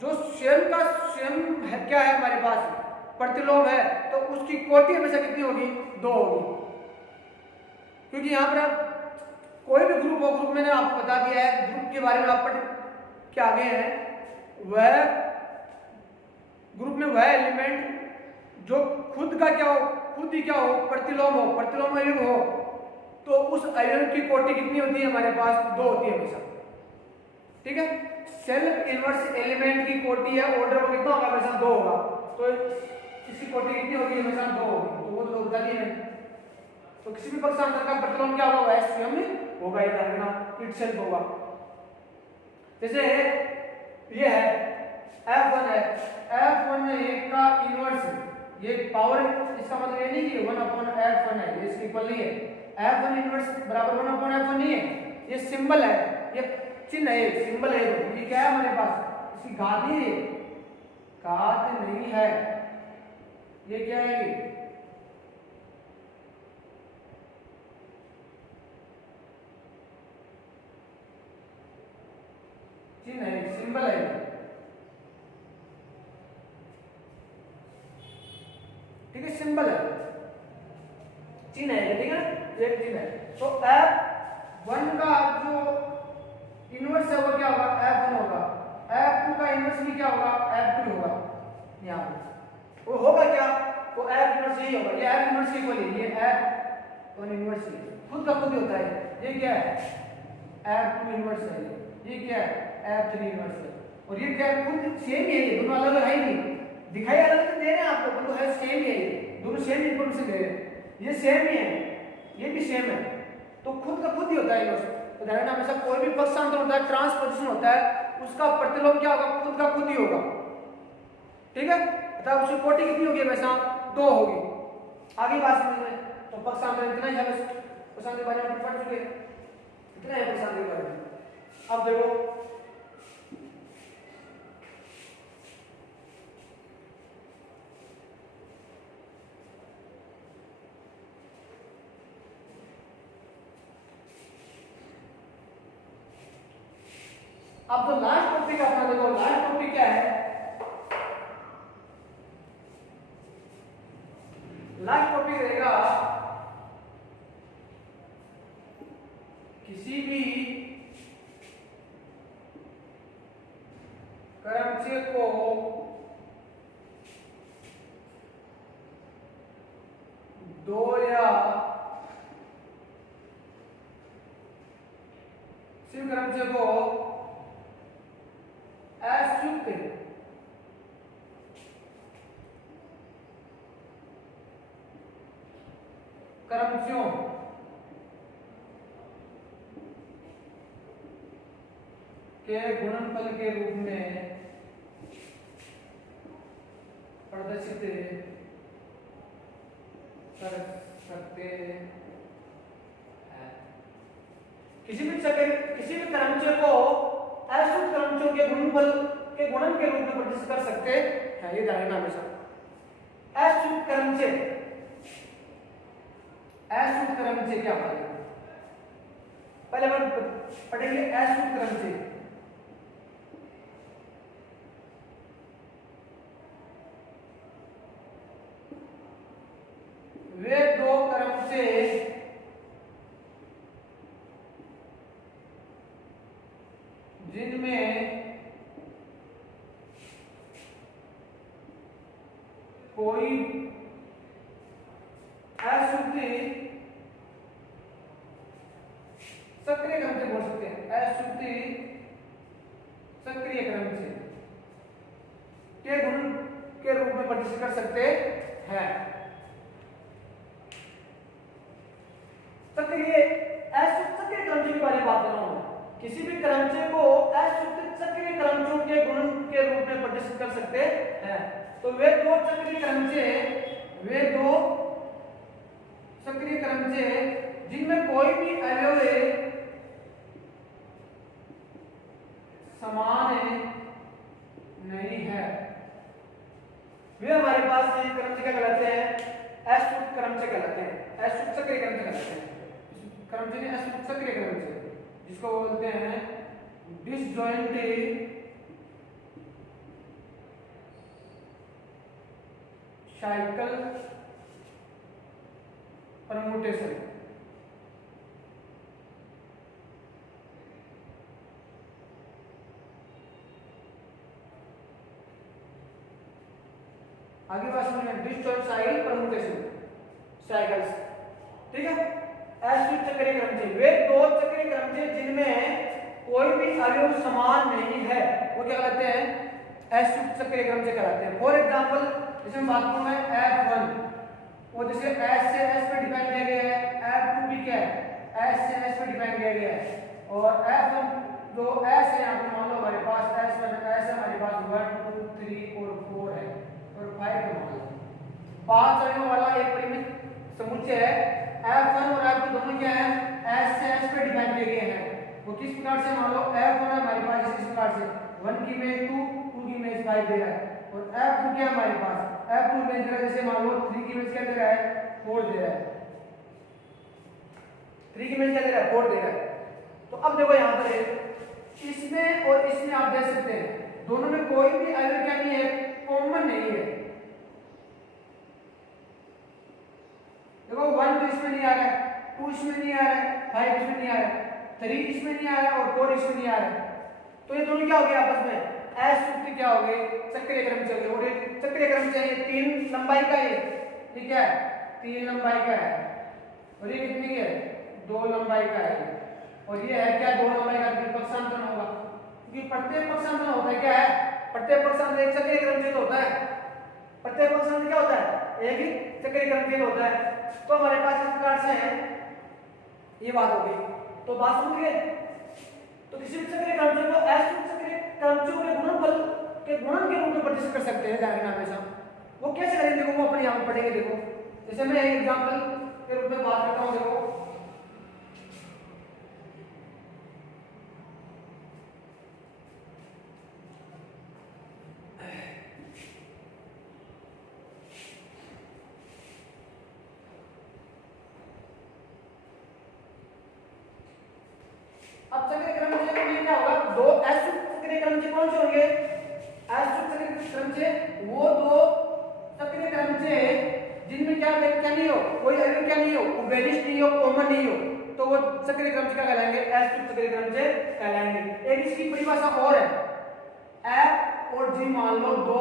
जो स्वयं का स्वयं है, क्या है हमारे पास प्रतिलोम है, तो उसकी कोटि हमेशा कितनी होगी, 2 होगी। क्योंकि यहाँ पर आप कोई भी ग्रुप हो, ग्रुप मैंने आपको बता दिया है, ग्रुप के बारे में आप पढ़ के आगे हैं, वह ग्रुप में वह एलिमेंट जो खुद का क्या हो, खुद ही क्या हो, प्रतिलोम हो, प्रतिलोम अवयव हो, तो उस अवयव की कोटि कितनी होती है हमारे पास, 2 होती है हमेशा। ठीक है, सेल्फ इनवर्स एलिमेंट की कोटि है ऑर्डर वो कितना होगा, हमेशा 2 होगा। तो इसकी कोटि कितनी होगी, हमेशा 2 होगी। तो वो तो बता दिए मैंने। तो किसी भी पक्षांतर का प्रतिलोम क्या होगा, वह स्वयं में होगा, ये ध्यान रखना, इटसेल्फ होगा। जैसे ये है F1 है, F1 का इनवर्स, ये पावर, इसका मतलब ये नहीं कि 1/F1 है, ये इसके इक्वल नहीं है। F1 इनवर्स बराबर 1/F1 नहीं है, ये सिंबल है, ये चिन्ह है, सिंबल है। ये क्या है हमारे पास, इसकी घात नहीं है, घात नहीं है, ये क्या है, ये चिन्ह है, सिंबल है। ठीक है, सिंबल है, चिन्ह है, ठीक है, एक चिन्ह है। तो F1 का जो इनवर्स है वो क्या होगा, F1 होगा। F2 का इनवर्स भी क्या होगा, F2 होगा। यहाँ पे वो होगा क्या, वो F इनवर्स यही होगा, ये F इनवर्स इक्वल है, ये F1 इनवर्स खुद का खुद ही होता है। ये क्या है, F2 इनवर्स है, ये क्या है, F3 इनवर्स है। और ये क्या है, खुद सेम ही है, ये दोनों अलग अलग है ही नहीं, दिखाई अलग दे रहे हैं आपको, परंतु है सेम ही है, ये दोनों सेम इन्फॉर्मेशन दे रहे हैं, ये सेम ही है, ये भी सेम है। तो खुद का खुद ही होता है इनवर्स। तो ध्यान रखना, हमेशा कोई भी पक्षांतर होता है, ट्रांसपोजिशन होता है, उसका प्रतिलोम क्या होगा, खुद का खुद ही होगा। ठीक है, अतः उसकी कोटि कितनी होगी, हमेशा 2 होगी। आगे बात समझ में, तो पक्षांतर इतना ही है, बस पक्षांतर के बारे में पढ़ चुके, इतना है पक्षांतर के बारे में। अब देखो अब तो लास्ट टॉपिक अपना देखो, लास्ट टॉपिक क्या है, लास्ट टॉपिक रहेगा किसी भी क्रमचय को दो या सिर्फ क्रमचय को अयुक्त क्रमचयों के गुणनफल के रूप में प्रदर्शित कर सकते हैं। किसी भी क्रमचय को अयुक्त क्रमचयों के गुणनफल के गुणन के रूप में प्रदर्शित कर सकते हैं, ये ध्यान रखना हमेशा। अयुक्त क्रमचय, अयुक्त क्रमचय क्या होता है, पहले हम पढ़ेंगे अयुक्त क्रमचय। वे दो क्रमचय जिनमें कोई अशुद्धि, सक्रिय क्रमचय बोल सकते हैं, अशुद्धि सक्रिय क्रमचय के गुण के रूप में प्रदर्शित कर सकते हैं। सक्रिय क्रमचय के बारे में बात कर रहा हूं, किसी भी क्रमचय को अशुद्ध सक्रिय क्रमचयों के गुण के रूप में प्रदर्शित कर सकते हैं। तो वे दो सक्रिय क्रमचय जिनमें कोई भी अवयव समान नहीं है, वे हमारे पास ये क्रमचय क्या कहलाते हैं, अशुद्ध क्रमचय कहलाते हैं, अशुद्ध सक्रिय क्रमचय कहलाते हैं। क्रमचय अशुद्ध सक्रिय क्रमचय जिसको बोलते हैं डिसजॉइंट साइकिल परम्यूटेशन। आगे बात सुनिए, डिसजॉइंट साइकिल परम्यूटेशन साइकिल्स, ठीक है। अश्वित चक्रीय क्रमचे वे दो चक्रीय क्रमचे जिनमें कोई भी अवयव समान नहीं है, वो क्या कहलाते हैं? अश्वित चक्रीय क्रमचे कहलाते हैं। फॉर एग्जांपल जैसे बात करूं मैं F1 वो जैसे S से S पे डिफाइन किया गया है, F2 भी क्या है? S से S पे डिफाइन किया गया है, और F1 जो S है, यहाँ पे मान लो हमारे पास S1 S है, हमारे पास 1 2 3 और 4 है और 5 को मान लो 5 अवयवों वाला एक परिमित समुच्चय है। F1 और F2 दोनों क्या है? S से S पे डिफाइन किए गए हैं। वो किस प्रकार से? मान लो F1 हमारे पास इस प्रकार से 1 की इमेज 2 की इमेज 5 दे रहा है, और F2 क्या हमारे पास? F2 इमेज दे रहा है, जैसे मान लो 3 की इमेज क्या दे रहा है? 4 दे रहा है। 3 की इमेज क्या दे रहा है? 4 दे रहा है। तो अब देखो यहाँ पर इसमें और इसमें आप देख सकते हैं दोनों में कोई भी अवयव क्या नहीं है? कॉमन नहीं है। देखो 1 तो इसमें नहीं आ रहा है, 2 इसमें नहीं आ रहा है, 5 इसमें नहीं आ रहा है, 3 इसमें नहीं आ रहा है और 4 इसमें नहीं आ रहा है। तो ये दोनों क्या हो गए आपस में? अश्वित क्या हो गए? चक्रीय क्रमचे हो गए। और ये चक्रीय क्रमचे ये 3 लंबाई का है, ठीक है 3 लंबाई का है, और ये कितनी है? 2 लंबाई का है। और ये है क्या? 2 लंबाई का पक्षांतर होगा, क्योंकि प्रत्येक पक्षांतर होता है क्या है? प्रत्येक पक्षांतर एक चक्रीय क्रमचे होता है। प्रत्येक पक्षांतर क्या होता है? एक ही चक्रीय क्रमचे होता है। तो हमारे पास इस प्रकार से है, ये बात हो गई। तो बात समझ गए? तो किसी भी चक्रीय क्रमचे को अश्वित चक्रीय क्रमचों के गुणनफल के गुणन के रूप में प्रदर्शित कर सकते हैं डायग्राम हमेशा। वो कैसे करेंगे? देखो वो अपन यहाँ पर पढ़ेंगे। देखो जैसे मैं एक एग्जांपल के रूप में बात करता हूँ। देखो अब चक्रीय क्रमचे में क्या होगा? दो अश्वित चक्रीय क्रमचे कौन से होंगे? अश्वित चक्रीय क्रमचे वो दो चक्रीय क्रमचे जिनमें क्या नहीं हो, कोई अवयव क्या नहीं हो, उभयनिष्ठ नहीं हो, कॉमन नहीं हो, तो वो चक्रीय क्रमचे क्या कहलाएंगे? अश्वित चक्रीय क्रमचे कहलाएंगे। एक इसकी परिभाषा और है, F और G मान लो दो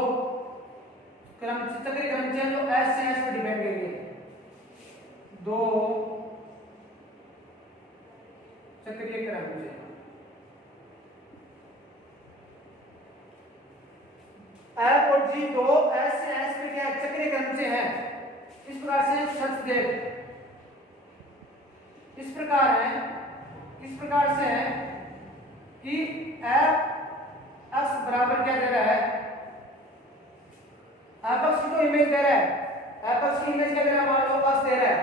चक्रीय क्रमचे जो S से S पे डिपेंड करेंगे, दो चक्रीय क्रमचे। F और G दो S से S पे क्या चक्रीय क्रमचे हैं। इस प्रकार से शब्द देख इस प्रकार है, इस प्रकार से है कि F x बराबर क्या दे रहा है? F x की तो इमेज दे रहा है, F x की इमेज क्या दे रहा है? मान लो x दे रहा है।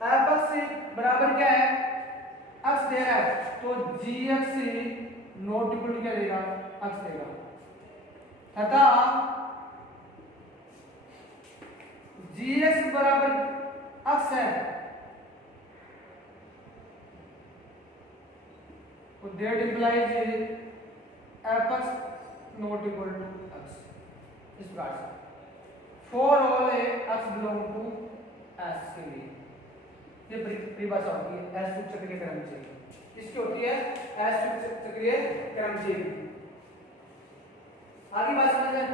F x बराबर क्या है? x दे रहा है, तो gx नॉट इक्वल टू क्या देगा? x देगा। तथा gx बराबर x है, तो that implies f(x) not equal to x। इस प्रकार से for all x belong to S के लिए ये परिभाषा होती है अश्वित चक्रीय क्रमचे। इसकी होती है अश्वित चक्रीय क्रमचे। आगे बात समझते हैं।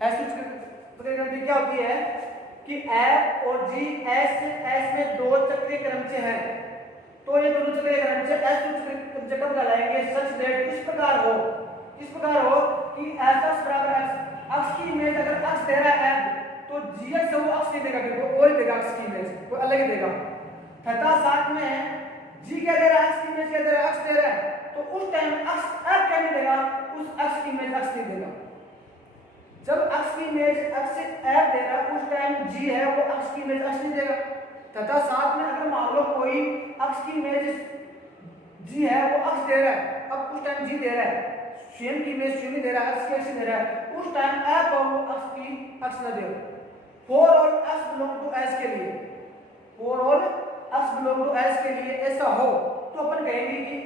अश्वित चक्रीय क्रमचे क्या होती है कि F और G S में दो चक्रीय क्रमचे हैं, तो ये दोनों चक्रीय क्रमचे अश्वित चक्रीय क्रमचे कब कहलाएंगे? सच दैट इस प्रकार हो कि Fx बराबर x की इमेज अगर x दे रहा है तो gx से वो x नहीं देगा, वो और देगा x की इमेज, कोई अलग ही देगा। तथा साथ में g क्या दे रहा है? x की इमेज क्या दे रहा है? x दे रहा है, तो उस टाइम x f क्या नहीं देगा? उस x की इमेज x नहीं देगा। जब x की इमेज x से f दे रहा है उस टाइम g है वो x की इमेज x नहीं देगा। तथा साथ में अगर मान लो कोई x की इमेज g है वो x दे रहा है, अब उस टाइम g दे रहा है, स्वयं की इमेज स्वयं दे रहा है, x की x दे रहा है, उस टाइम f और वो x की x न दे। For all x belong to S के लिए, for all x belong to s के लिए ऐसा हो तो अपन कहेंगे कि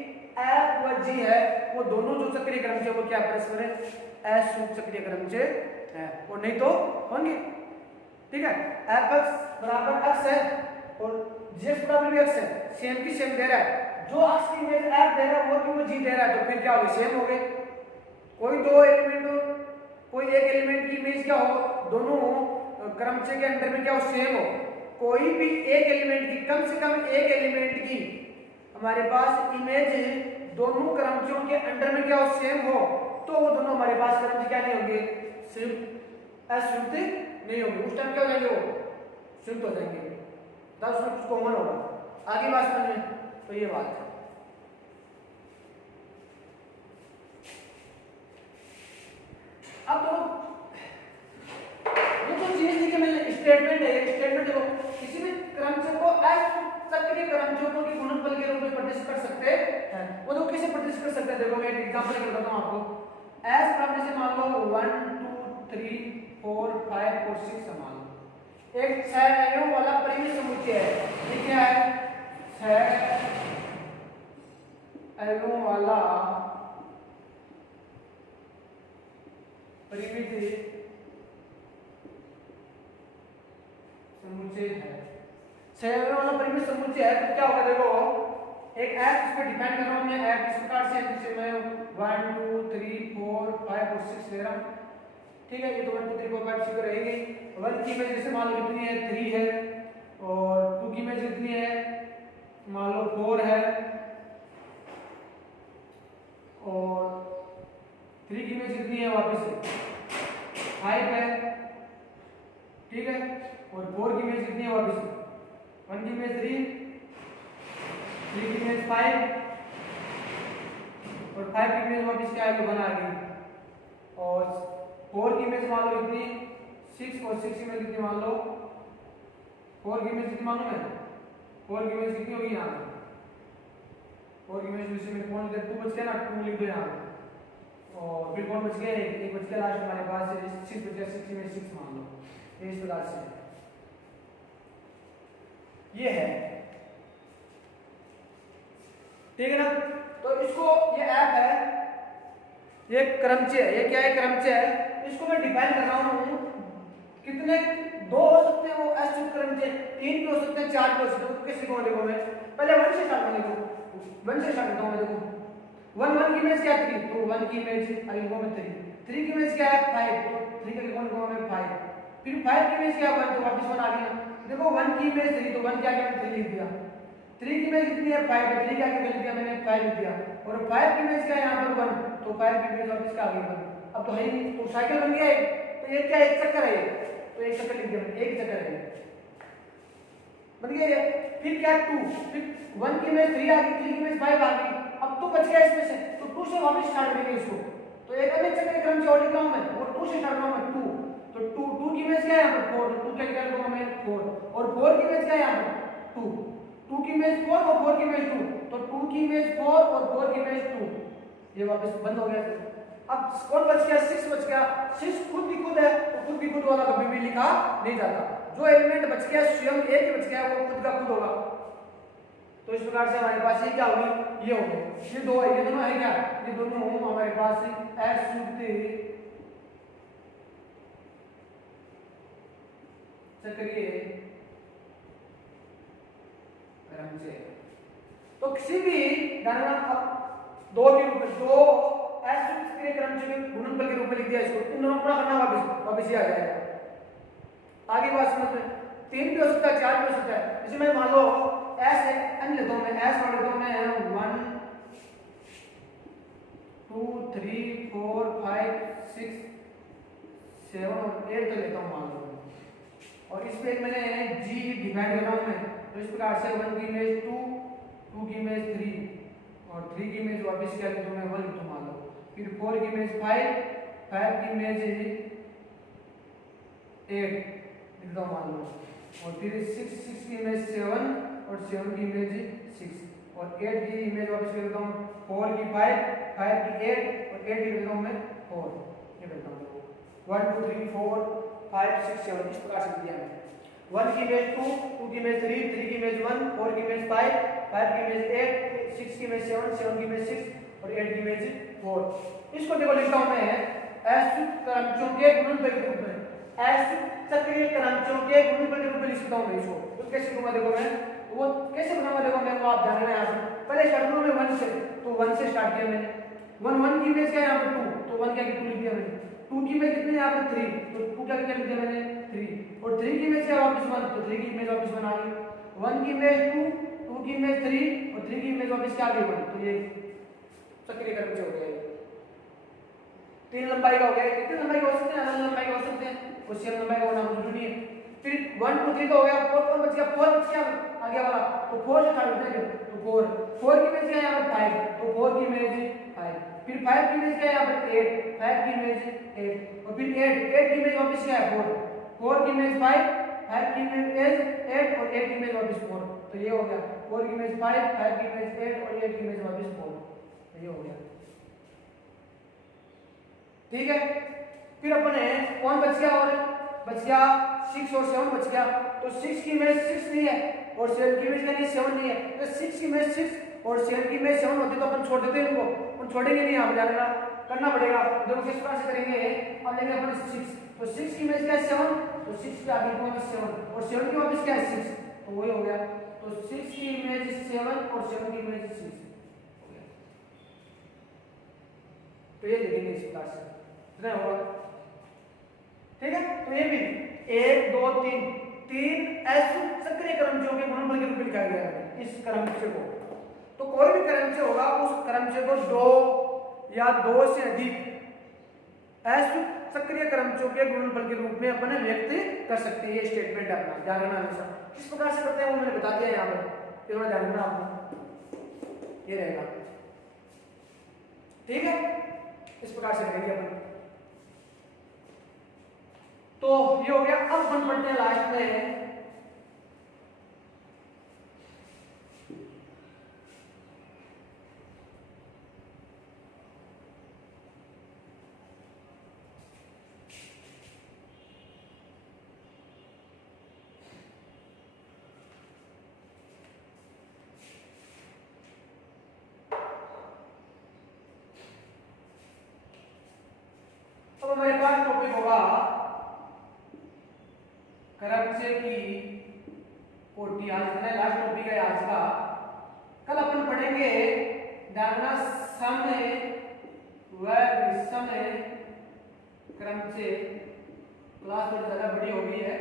f व g है वो दोनों जो चक्रीय क्रमचय वो क्या परस्पर है s सूत्र चक्रीय क्रमचय है और नहीं तो होंगे। ठीक है, fx बराबर x है और gx बराबर भी x है, सेम की सेम दे रहा है, जो x की इमेज f दे रहा है वो भी वो g दे रहा है, तो फिर क्या हो गए सेम हो गए। कोई दो एलिमेंट कोई एक एलिमेंट की इमेज क्या हो दोनों क्रमचय के अंदर में क्या हो सेम हो, कोई भी एक एलिमेंट की कम से कम एक एलिमेंट की हमारे पास इमेज दोनों क्रमचयों के अंदर में क्या हो सेम हो तो वो दोनों हमारे पास क्रमचय क्या नहीं होंगे सिर्फ असंयुक्त नहीं होंगे, उस टाइम क्या हो जाएंगे वो संयुक्त हो जाएंगे, तब उसमें कुछ कॉमन होगा। आगे बात समझ में, तो ये बात है। अब तो ये तो चीज थी कि मैंने स्टेटमेंट है, स्टेटमेंट देखो किसी भी क्रमचय को चक्रीय क्रमचयों के गुणनफल के रूप में प्रदर्शित कर सकते हैं। वो तो कैसे प्रदर्शित कर सकते हैं, देखो मैं एक एग्जांपल बताता हूं आपको। s बराबर जैसे मान लो 1 2 3 4 5 और 6 मान लो एक छह आयामों वाला परिमित समुच्चय है। ये क्या है, छह आयामों वाला परिमित समुच्चय है, छह आयामों वाला परिमित समुच्चय है। तो क्या होगा देखो एक f इस पे डिपेंड कर रहा हूं मैं, f इस प्रकार से जैसे मैं 1 2 3 4 5 और 6 ले रहा हूं। ठीक है, ये तो 1 2 3 4 5 6 रहेगी। 1 की इमेज जैसे मान लो कितनी है 3 है और 2 की इमेज कितनी है मान लो 4 है और 3 की इमेज कितनी है वापस 5 है। ठीक है, और 4 की इमेज कितनी है वापस 1 की इमेज 3 की इमेज 5 और 5 की इमेज वापस क्या है 1 आ गई और 4 की इमेज मान लो कितनी 6 और 6 की इमेज कितनी मान लो 4 की इमेज कितनी मालूम है 4 की इमेज कितनी होगी यहाँ पे 4 की इमेज जैसे मेरे कौन 2 बच गया ना 2 लिख दो यहाँ और फिर कौन बच गया एक बच गया लास्ट हमारे पास 6 बच गया 6 की इमेज 6 मान लो। इस प्रकार से ये है। ठीक है ना, तो इसको ये ऐप है, ये क्रमचय है, ये क्या है क्रमचय है, इसको मैं डिफाइन कर रहा हूं कितने दो हो सकते हैं वो अच्युत क्रमचय, 3 भी हो सकते हैं 4 भी हो सकते हैं। तो किसी को देखो मैं पहले 1 से स्टार्ट कर देखो 1 से स्टार्ट करता हूं मैं। देखो 1 की इमेज क्या 3 तो 1 की इमेज अरे लिखो मैं 3 की इमेज क्या है 5 तो 3 का लिखो मैं 5 फिर 5 की इमेज क्या 1 तो वापस 1 आ गया। देखो 1 की इमेज 3 तो 1 क्या गया 3 लिख दिया, 3 की इमेज कितनी है 5 तो 3 क्या लिख दिया मैंने 5 लिख दिया और 5 की इमेज क्या है यहाँ पर 1 तो 5 की इमेज वापस क्या आ गई 1। अब तो है ही तो साइकिल बन गया एक, तो ये क्या एक चक्कर है तो एक चक्कर लिख दिया एक चक्कर है बन गया ये। फिर क्या 2 फिर 1 की इमेज 3 आ गई 3 की इमेज 5 आ गई, अब तो बच गया इसमें से तो 2 से वापस स्टार्ट करेंगे इसको। तो एक अन्य चक्र क्रम से और लिख रहा हूं मैं और 2 से स्टार्ट कर रहा हूं मैं 2 तो 2 की इमेज क्या है यहाँ पर 4 तो 2 क्या लिख रहा हूं मैं 4 और 4 की इमेज क्या है यहाँ पर 2 की इमेज 4 और 4 की इमेज 2 तो 2 की इमेज 4 और 4 की इमेज 2 ये वापस बंद हो गया। अब कौन बच गया 6 बच गया, 6 खुद ही खुद है तो खुद ही खुद वाला कभी भी लिखा नहीं जाता, जो एलिमेंट बच गया स्वयं एक ही बच गया वो खुद का खुद होगा। तो इस प्रकार से हमारे पास ये क्या होगी ये होगी, ये दो है ये दोनों है क्या ये दोनों हमारे पास अशुद्ध चक्रीय क्रमचय। तो किसी भी दो के रूप में दो अशुद्ध चक्रीय क्रमचय के गुणनफल के रूप में लिख दिया इसको, इन दोनों को पूरा करना वापस ये आ जाएगा। आगे बात समझ में 3 भी हो सकता है 4 भी हो सकता है। जैसे मैं मान लो एस है अन्य लेता हूं मैं एस मान लेता हूं मैं 1 2 3 4 5 6 7 और 8 तक लेता हूं मान लो और इस पे एक मैंने जी डिवाइड कर रहा हूं मैं, तो इस प्रकार से 1 की इमेज 2 2 की इमेज 3 और 3 की इमेज वापस क्या लिखूं मैं 1 लिखूं मान लो, फिर 4 की इमेज 5 5 की इमेज 8 लिखता हूं मान लो और फिर 6 की इमेज 7 और 7 की इमेज 6 और 8 की इमेज वापस कर देता हूँ 4 की 5 5 की 8 और 8 की करता हूँ मैं 4 ये करता हूँ 1 2 3 4 5 6 7 इस प्रकार से दिया है। 1 की इमेज 2, 2 की इमेज 3, 3 की इमेज 1, 4 की इमेज 5, 5 की इमेज 8, 6 की इमेज 7, 7 की इमेज 6 और 8 की इमेज 4। इसको देखो लिखता हूं मैं अच्युत क्रमचों के गुणनफल के रूप में, अच्युत चक्रीय क्रमचों के गुणनफल के रूप में लिख सकता हूं मैं इसको। तो कैसे लिखूंगा देखो मैं, वो कैसे बनाऊंगा देखो मैं, वो आप जान रहे हैं यहां पर। पहले स्टार्ट करूंगा मैं 1 से, तो 1 से स्टार्ट किया मैंने। 1 की इमेज क्या है यहां पर 2, तो 1 क्या 2 लिख दिया मैंने। 2 की इमेज कितनी है यहां पर 3, तो 2 क्या लिख दिया मैंने 3। और 3 की इमेज क्या वापस 1, तो 3 की इमेज वापस 1 आ गई। 1 की इमेज 2, 2 की इमेज 3 और 3 की इमेज वापस क्या आ गई 1। तो ये चक्रीय क्रम से हो गया। 3 लंबाई का हो गया। कितने लंबाई का हो सकते हैं, अलग लंबाई का हो सकते हैं, और सेम लंबाई का होना जरूरी है। फिर 1 2 3 तो हो गया, 4 कौन बच गया, 4 बच गया आगे वाला, तो 4 से स्टार्ट होता है तो 4 की इमेज क्या है यहां पर 5, तो 4 की इमेज 5। फिर 5 की इमेज क्या है यहां पर 8, 5 की इमेज 8 और फिर 8 की इमेज वापस क्या है 4 की इमेज 5, 5 की इमेज 8 और 8 की इमेज वापस 4। तो ये हो गया 4 की इमेज 5 की इमेज 8 और 8 की इमेज वापस 4। तो ये हो गया, ठीक है। फिर अपने कौन बच गया, और बच गया 6 और 7 बच गया। तो 6 की इमेज 6 नहीं है और 7 की इमेज क्या नहीं 7 नहीं है, तो 6 की इमेज 6 और 7 की इमेज 7 होती तो अपन छोड़ देते हैं इनको, उन छोड़ेंगे नहीं, यहाँ पे जाने करना पड़ेगा। देखो किस प्रकार से करेंगे, अब लेंगे अपन 6, तो 6 की इमेज क्या है 7, तो 6 के आगे वापस 7 और 7 की वापस क्या है 6, तो वही हो गया। तो 6 की इमेज 7 और 7 की इमेज 6 हो गया। तो ये लिखेंगे इस प्रकार से, इतना होगा, ठीक है। तो ये भी 1 2 3 अच्युत चक्रीय क्रमचयों के गुणनफल के रूप में लिखा गया है इस क्रमचय को। तो कोई भी क्रमचय होगा उस क्रमचय को 2 या 2 से अधिक अच्युत चक्रीय क्रमचयों के गुणनफल के रूप में अपन व्यक्त कर सकते हैं। ये स्टेटमेंट अपना ध्यान रखना हमेशा। किस प्रकार से करते हैं वो मैंने बता दिया यहाँ पर, थोड़ा ध्यान रखना आपको, ये रहेगा, ठीक है। इस प्रकार से करेंगे अपन। तो ये हो गया। अब अपन पढ़ते हैं लास्ट में हमारे पास टॉपिक होगा क्रमचय की कोटि। आज का लास्ट टॉपिक है आज का। कल अपन पढ़ेंगे दाना समय व विषम क्रमचय। क्लास थोड़ी ज्यादा बड़ी हो गई है,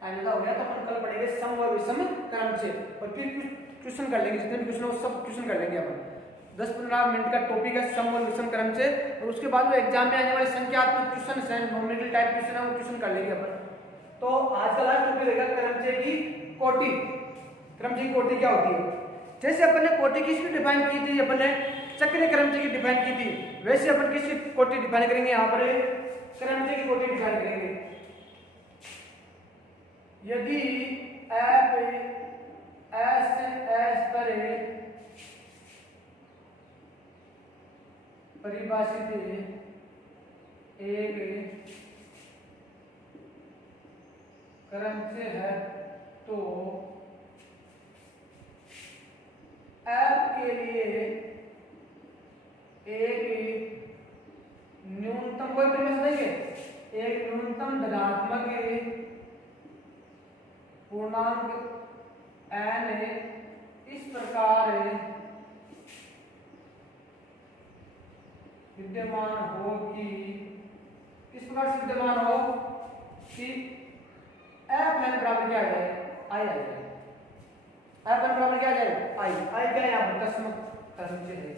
टाइम ज्यादा हो गया, तो अपन कल पढ़ेंगे सम व विषम क्रमचय और फिर कुछ क्वेश्चन कर लेंगे, जितने भी क्वेश्चन हो सब क्वेश्चन कर लेंगे अपन। 10-15 मिनट का टॉपिक है सम और विषम क्रमचय, और उसके बाद वो एग्जाम में आने वाले संख्यात्मक क्वेश्चन है, नॉमिनल टाइप क्वेश्चन है, वो क्वेश्चन कर लेंगे अपन। तो आज का लास्ट टॉपिक रहेगा क्रमचय की कोटि। क्रमचय की कोटि क्या होती है? जैसे अपन ने कोटि किसकी डिफाइन की थी, अपन ने चक्रीय क्रमचय की डिफाइन की थी, वैसे अपन किसकी कोटि डिफाइन करेंगे, यहाँ पर क्रमचय की कोटि डिफाइन करेंगे। यदि f S पर परिभाषित एक क्रमचय है तो f के लिए एक न्यूनतम, कोई परिभाषा देंगे, एक न्यूनतम धनात्मक पूर्णांक n इस प्रकार विद्यमान हो कि, किस प्रकार से विद्यमान हो कि f n बराबर क्या आ जाए, i आ जाए। f n बराबर क्या आ जाए, i क्या है यहाँ पर दशमलव क्रमचय है,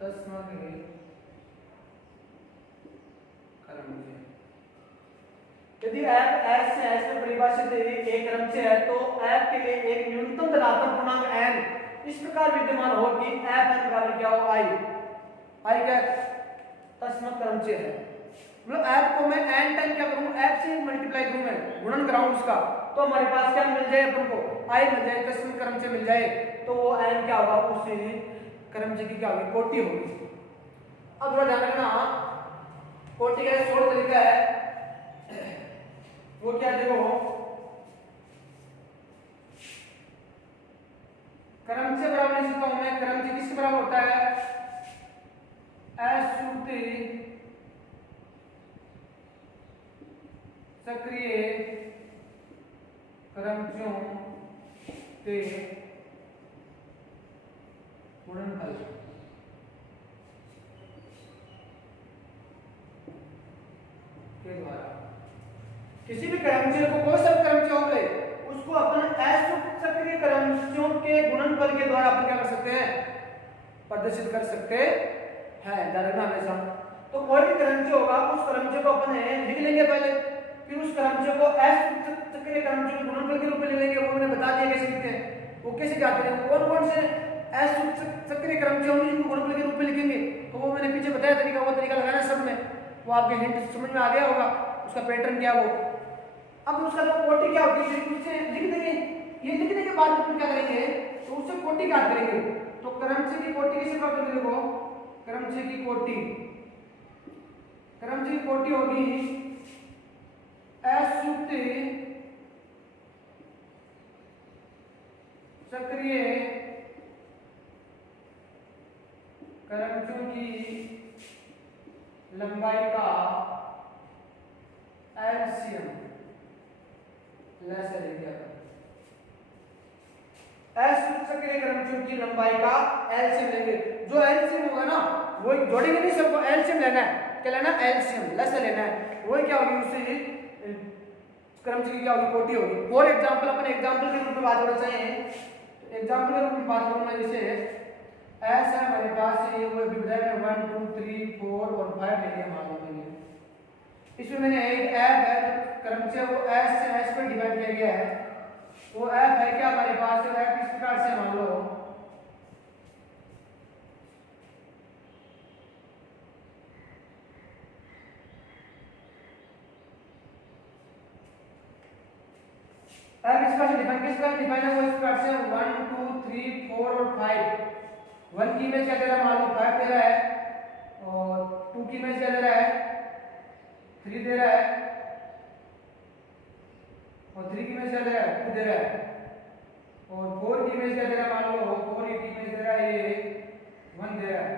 दशमलव क्रमचय। यदि f s से s में परिभाषित एक क्रमचय है तो f के लिए एक न्यूनतम धनात्मक पूर्णांक n इस प्रकार विद्यमान हो कि f n बराबर क्या हो, i क्या दशमलव क्रमचय है। मतलब f को मैं n टाइम क्या करूं, f से मल्टीप्लाई करूं, मैं गुणन कराऊं उसका, तो हमारे पास क्या मिल जाए अपन को, i मिल जाए, दशमलव क्रमचय मिल जाए, तो वो n क्या होगा, उस क्रमचय की क्या होगी, कोटि होगी। अब थोड़ा ध्यान रखना, कोटि का एक और तरीका है, वो क्या है सक्रिय क्रमचयों के गुणनफल के द्वारा किसी भी क्रमचय को, कोई सा क्रमचय हो गए, उसको अपन असुप्त सक्रिय क्रमचयों के गुणनफल के द्वारा अपन क्या कर सकते हैं, प्रदर्शित कर सकते हैं। ध्यान रखना हमेशा। तो कोई भी क्रमचय होगा, उस क्रमचय को अपन लिख लेंगे पहले, फिर उस क्रमचय को असुप्त सक्रिय क्रमचय के गुणनफल के रूप में लिखेंगे। वो मैंने बता दिया कैसे लिखते हैं, वो कैसे जाते हैं, कौन कौन से असुप्त सक्रिय क्रमचय होंगे जिनको गुणनफल के रूप में लिखेंगे, तो वो मैंने पीछे बताया तरीका, वो तरीका लगाना सब में, वो आपके हिंट समझ में आ गया होगा, उसका पैटर्न क्या वो। अब उसका तो कोटि क्या होती है, उससे लिख देंगे। ये लिखने के बाद अपन क्या करेंगे, तो उससे कोटि ज्ञात करेंगे। तो क्रमचय की कोटि कैसे प्राप्त करेंगे, देखो क्रमचय की कोटि, क्रमचय की कोटि होगी असुप्त सक्रिय क्रमचयों की लंबाई का एलसीएम असुप्त सक्रिय क्रमचयों की लंबाई का एलसीएम लेंगे। जो एलसीएम होगा ना, वो जोड़ेंगे नहीं, सबको एलसीएम लेना है। क्या लेना है, एलसीएम लसा लेना है। वही क्या होगी, उससे क्रमचय की क्या होगी, कोटि होगी। फॉर एग्जांपल अपन एग्जांपल के रूप में बात करना चाहिए, एग्जांपल के रूप में बात करूंगा। जैसे एस है हमारे पास, ये वो विभाजन है 1 2 3 4 और 5 ले लिया मान लो मैंने। इसमें मैंने एक एफ है क्रमचय, वो एस से एस पर डिवाइड किया गया है। वो एफ है क्या हमारे पास, एफ इस प्रकार से मान लो, एफ इस प्रकार से डिफाइन, किस प्रकार डिफाइन है, वो इस प्रकार से 1 2 3 4 और 5। 1 की इमेज क्या दे रहा है, मान लो 5 दे रहा है, और 2 की इमेज क्या दे रहा है, 3 दे रहा है, और 3 की इमेज क्या दे रहा है, 2 दे रहा है, और 4 की इमेज क्या दे रहा है, मान लो 4 की इमेज दे रहा है, ये 1 दे रहा है।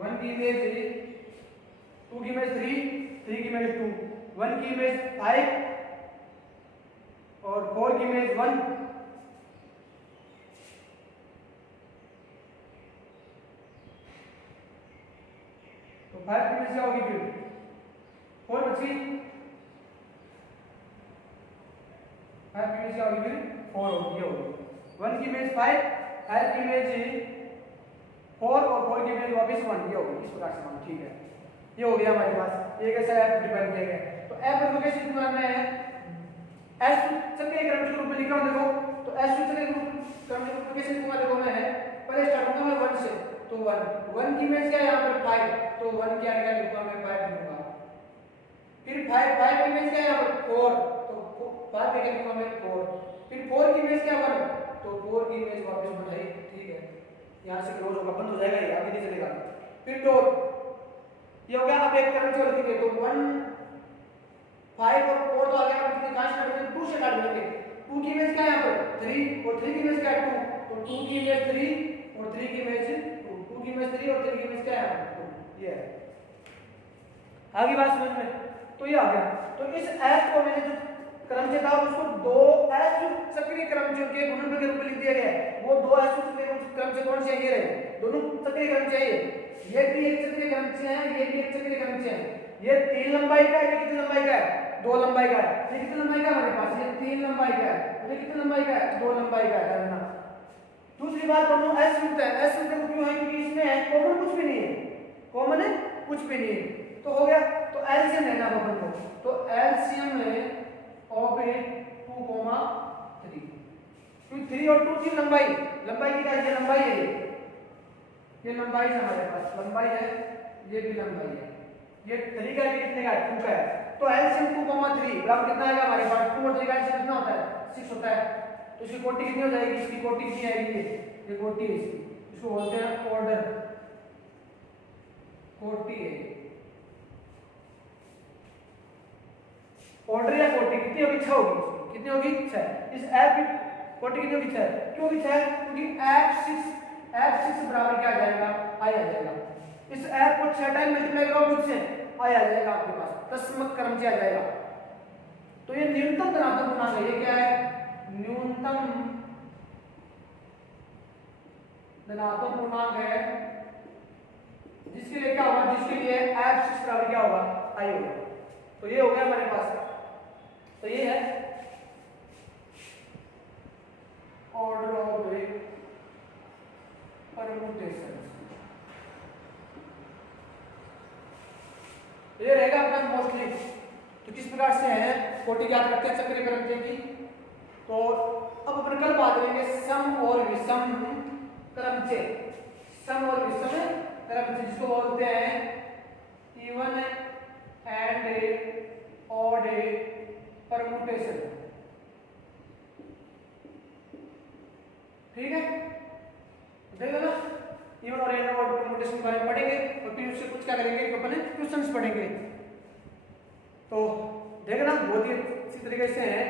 1 की इमेज 2 की इमेज 3 की इमेज 2, 1 की इमेज 5 और 4 की इमेज 1। तो 5 की इमेज क्या होगी, फिर 4 बची, 5 की इमेज क्या होगी, फिर 4 होगी, ये होगी। 1 की इमेज 5, 5 की इमेज 4 और 4 की इमेज वापस 1, ये होगी। इस प्रकार से हम, ठीक है, ये हो गया हमारे पास। एक ऐसा ऐप डिफाइन किया गया। तो ऐप को कैसे बनाना है, एस सक्रिय क्रमचय के रूप में लिखा हूं, देखो। तो एस सक्रिय क्रमचय के रूप में कैसे लिखूंगा, देखो मैं पहले स्टार्ट करूंगा मैं 1 से। तो 1 की इमेज क्या है, यहां पर 5, तो 1 क्या लिखूंगा मैं, 5 लिखूंगा। फिर 5 की इमेज क्या है, यहां पर 4, तो 5 क्या लिखूंगा मैं, 4। फिर 4 की इमेज क्या, 1, तो 4 की इमेज वापस बढ़ाई, ठीक है, यहां से क्लोज होगा, बंद हो जाएगा, ये आगे नहीं चलेगा। फिर डॉट, ये हो गया। अब एक क्रमचय लिखेंगे, तो 1 5 और 4 तो आ गया, कितने कहां से काट 2 से काट देंगे। 2 की इमेज क्या है, यहां पर 3 और 3 की इमेज क्या है, 2, तो 2 की इमेज 3 और 3 की इमेज 2, 2 की इमेज 3 और 3 की इमेज क्या है, 2, ये है। आगे बात समझ में, तो ये आ गया। तो इस एफ को मैंने जो क्रमचय था उसको 2 असुप्त सक्रिय क्रमचयों के गुणनफल के रूप में लिख दिया गया है। वो 2 असुप्त सक्रिय क्रमचय कौन से हैं, ये रहे, दोनों सक्रिय क्रमचय है। ये भी एक सक्रिय क्रमचय है, ये भी एक सक्रिय क्रमचय है। ये 3 लंबाई का है, ये कितनी लंबाई का है, 2 लंबाई का है। ये कितनी लंबाई का है हमारे पास, ये 3 लंबाई का है, ये कितनी लंबाई का है, 2 लंबाई का है ना। दूसरी बात, दोनों असुप्त है। असुप्त क्यों है, क्योंकि इसमें कॉमन कुछ भी नहीं है, कॉमन है कुछ भी नहीं है। तो हो गया। तो एलसीएम लेना अपन को, तो एलसीएम ले ऑफ 2, 3, क्योंकि 3 और 2 3 लंबाई की क्या है, ये लंबाई है, ये लंबाई है हमारे पास, लंबाई है, ये भी लंबाई है। ये 3 का कितने का है, 2 का है। तो एलसीएम 2, 3 बराबर कितना आएगा हमारे पास, 2 और 3 का एलसीएम कितना होता है, 6 होता है। तो इसकी कोटि कितनी हो जाएगी, इसकी कोटि कितनी आएगी, ये कोटि है इसकी, इसको बोलते हैं ऑर्डर कोटि है। ऑर्डर या कोटि कितनी होगी, 6 होगी, कितनी होगी, 6। इस एफ की कोटि कितनी होगी, 6। क्यों होगी 6, क्योंकि f6 बराबर क्या आ जाएगा, आई आ जाएगा। इस f को 6 टाइम मल्टीप्लाई करो, मुझसे आई आ जाएगा आपके पास, तस्मक क्रमचय आ जाएगा। तो ये न्यूनतम धनात्मक पूर्णांक है, ये क्या है, न्यूनतम धनात्मक पूर्णांक है, जिसके लिए क्या होगा, जिसके लिए f6 बराबर क्या होगा, i होगा। तो ये हो गया हमारे पास, तो ये है ऑर्डर ऑफ परम्यूटेशन। ये रहेगा अपना मोस्टली। तो किस प्रकार से है कोटि ज्ञात करते हैं चक्रीय क्रम की। तो अब अपन कल बात करेंगे सम और विषम क्रमचे, सम और विषम क्रमचे जिसको बोलते हैं इवन एंड ऑड परम्यूटेशन। ठीक है, देखो ना, इवन और एंड ऑड परम्यूटेशन के बारे में पढ़ेंगे और फिर उससे कुछ क्या करेंगे, अपन क्वेश्चंस पढ़ेंगे। तो देखना बहुत ही अच्छी तरीके से है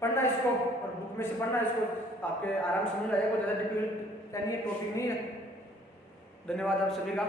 पढ़ना इसको, और बुक में से पढ़ना इसको, आपके आराम से समझ आएगा, कोई ज़्यादा डिफिकल्ट यानी टॉपिक नहीं है। धन्यवाद आप सभी का।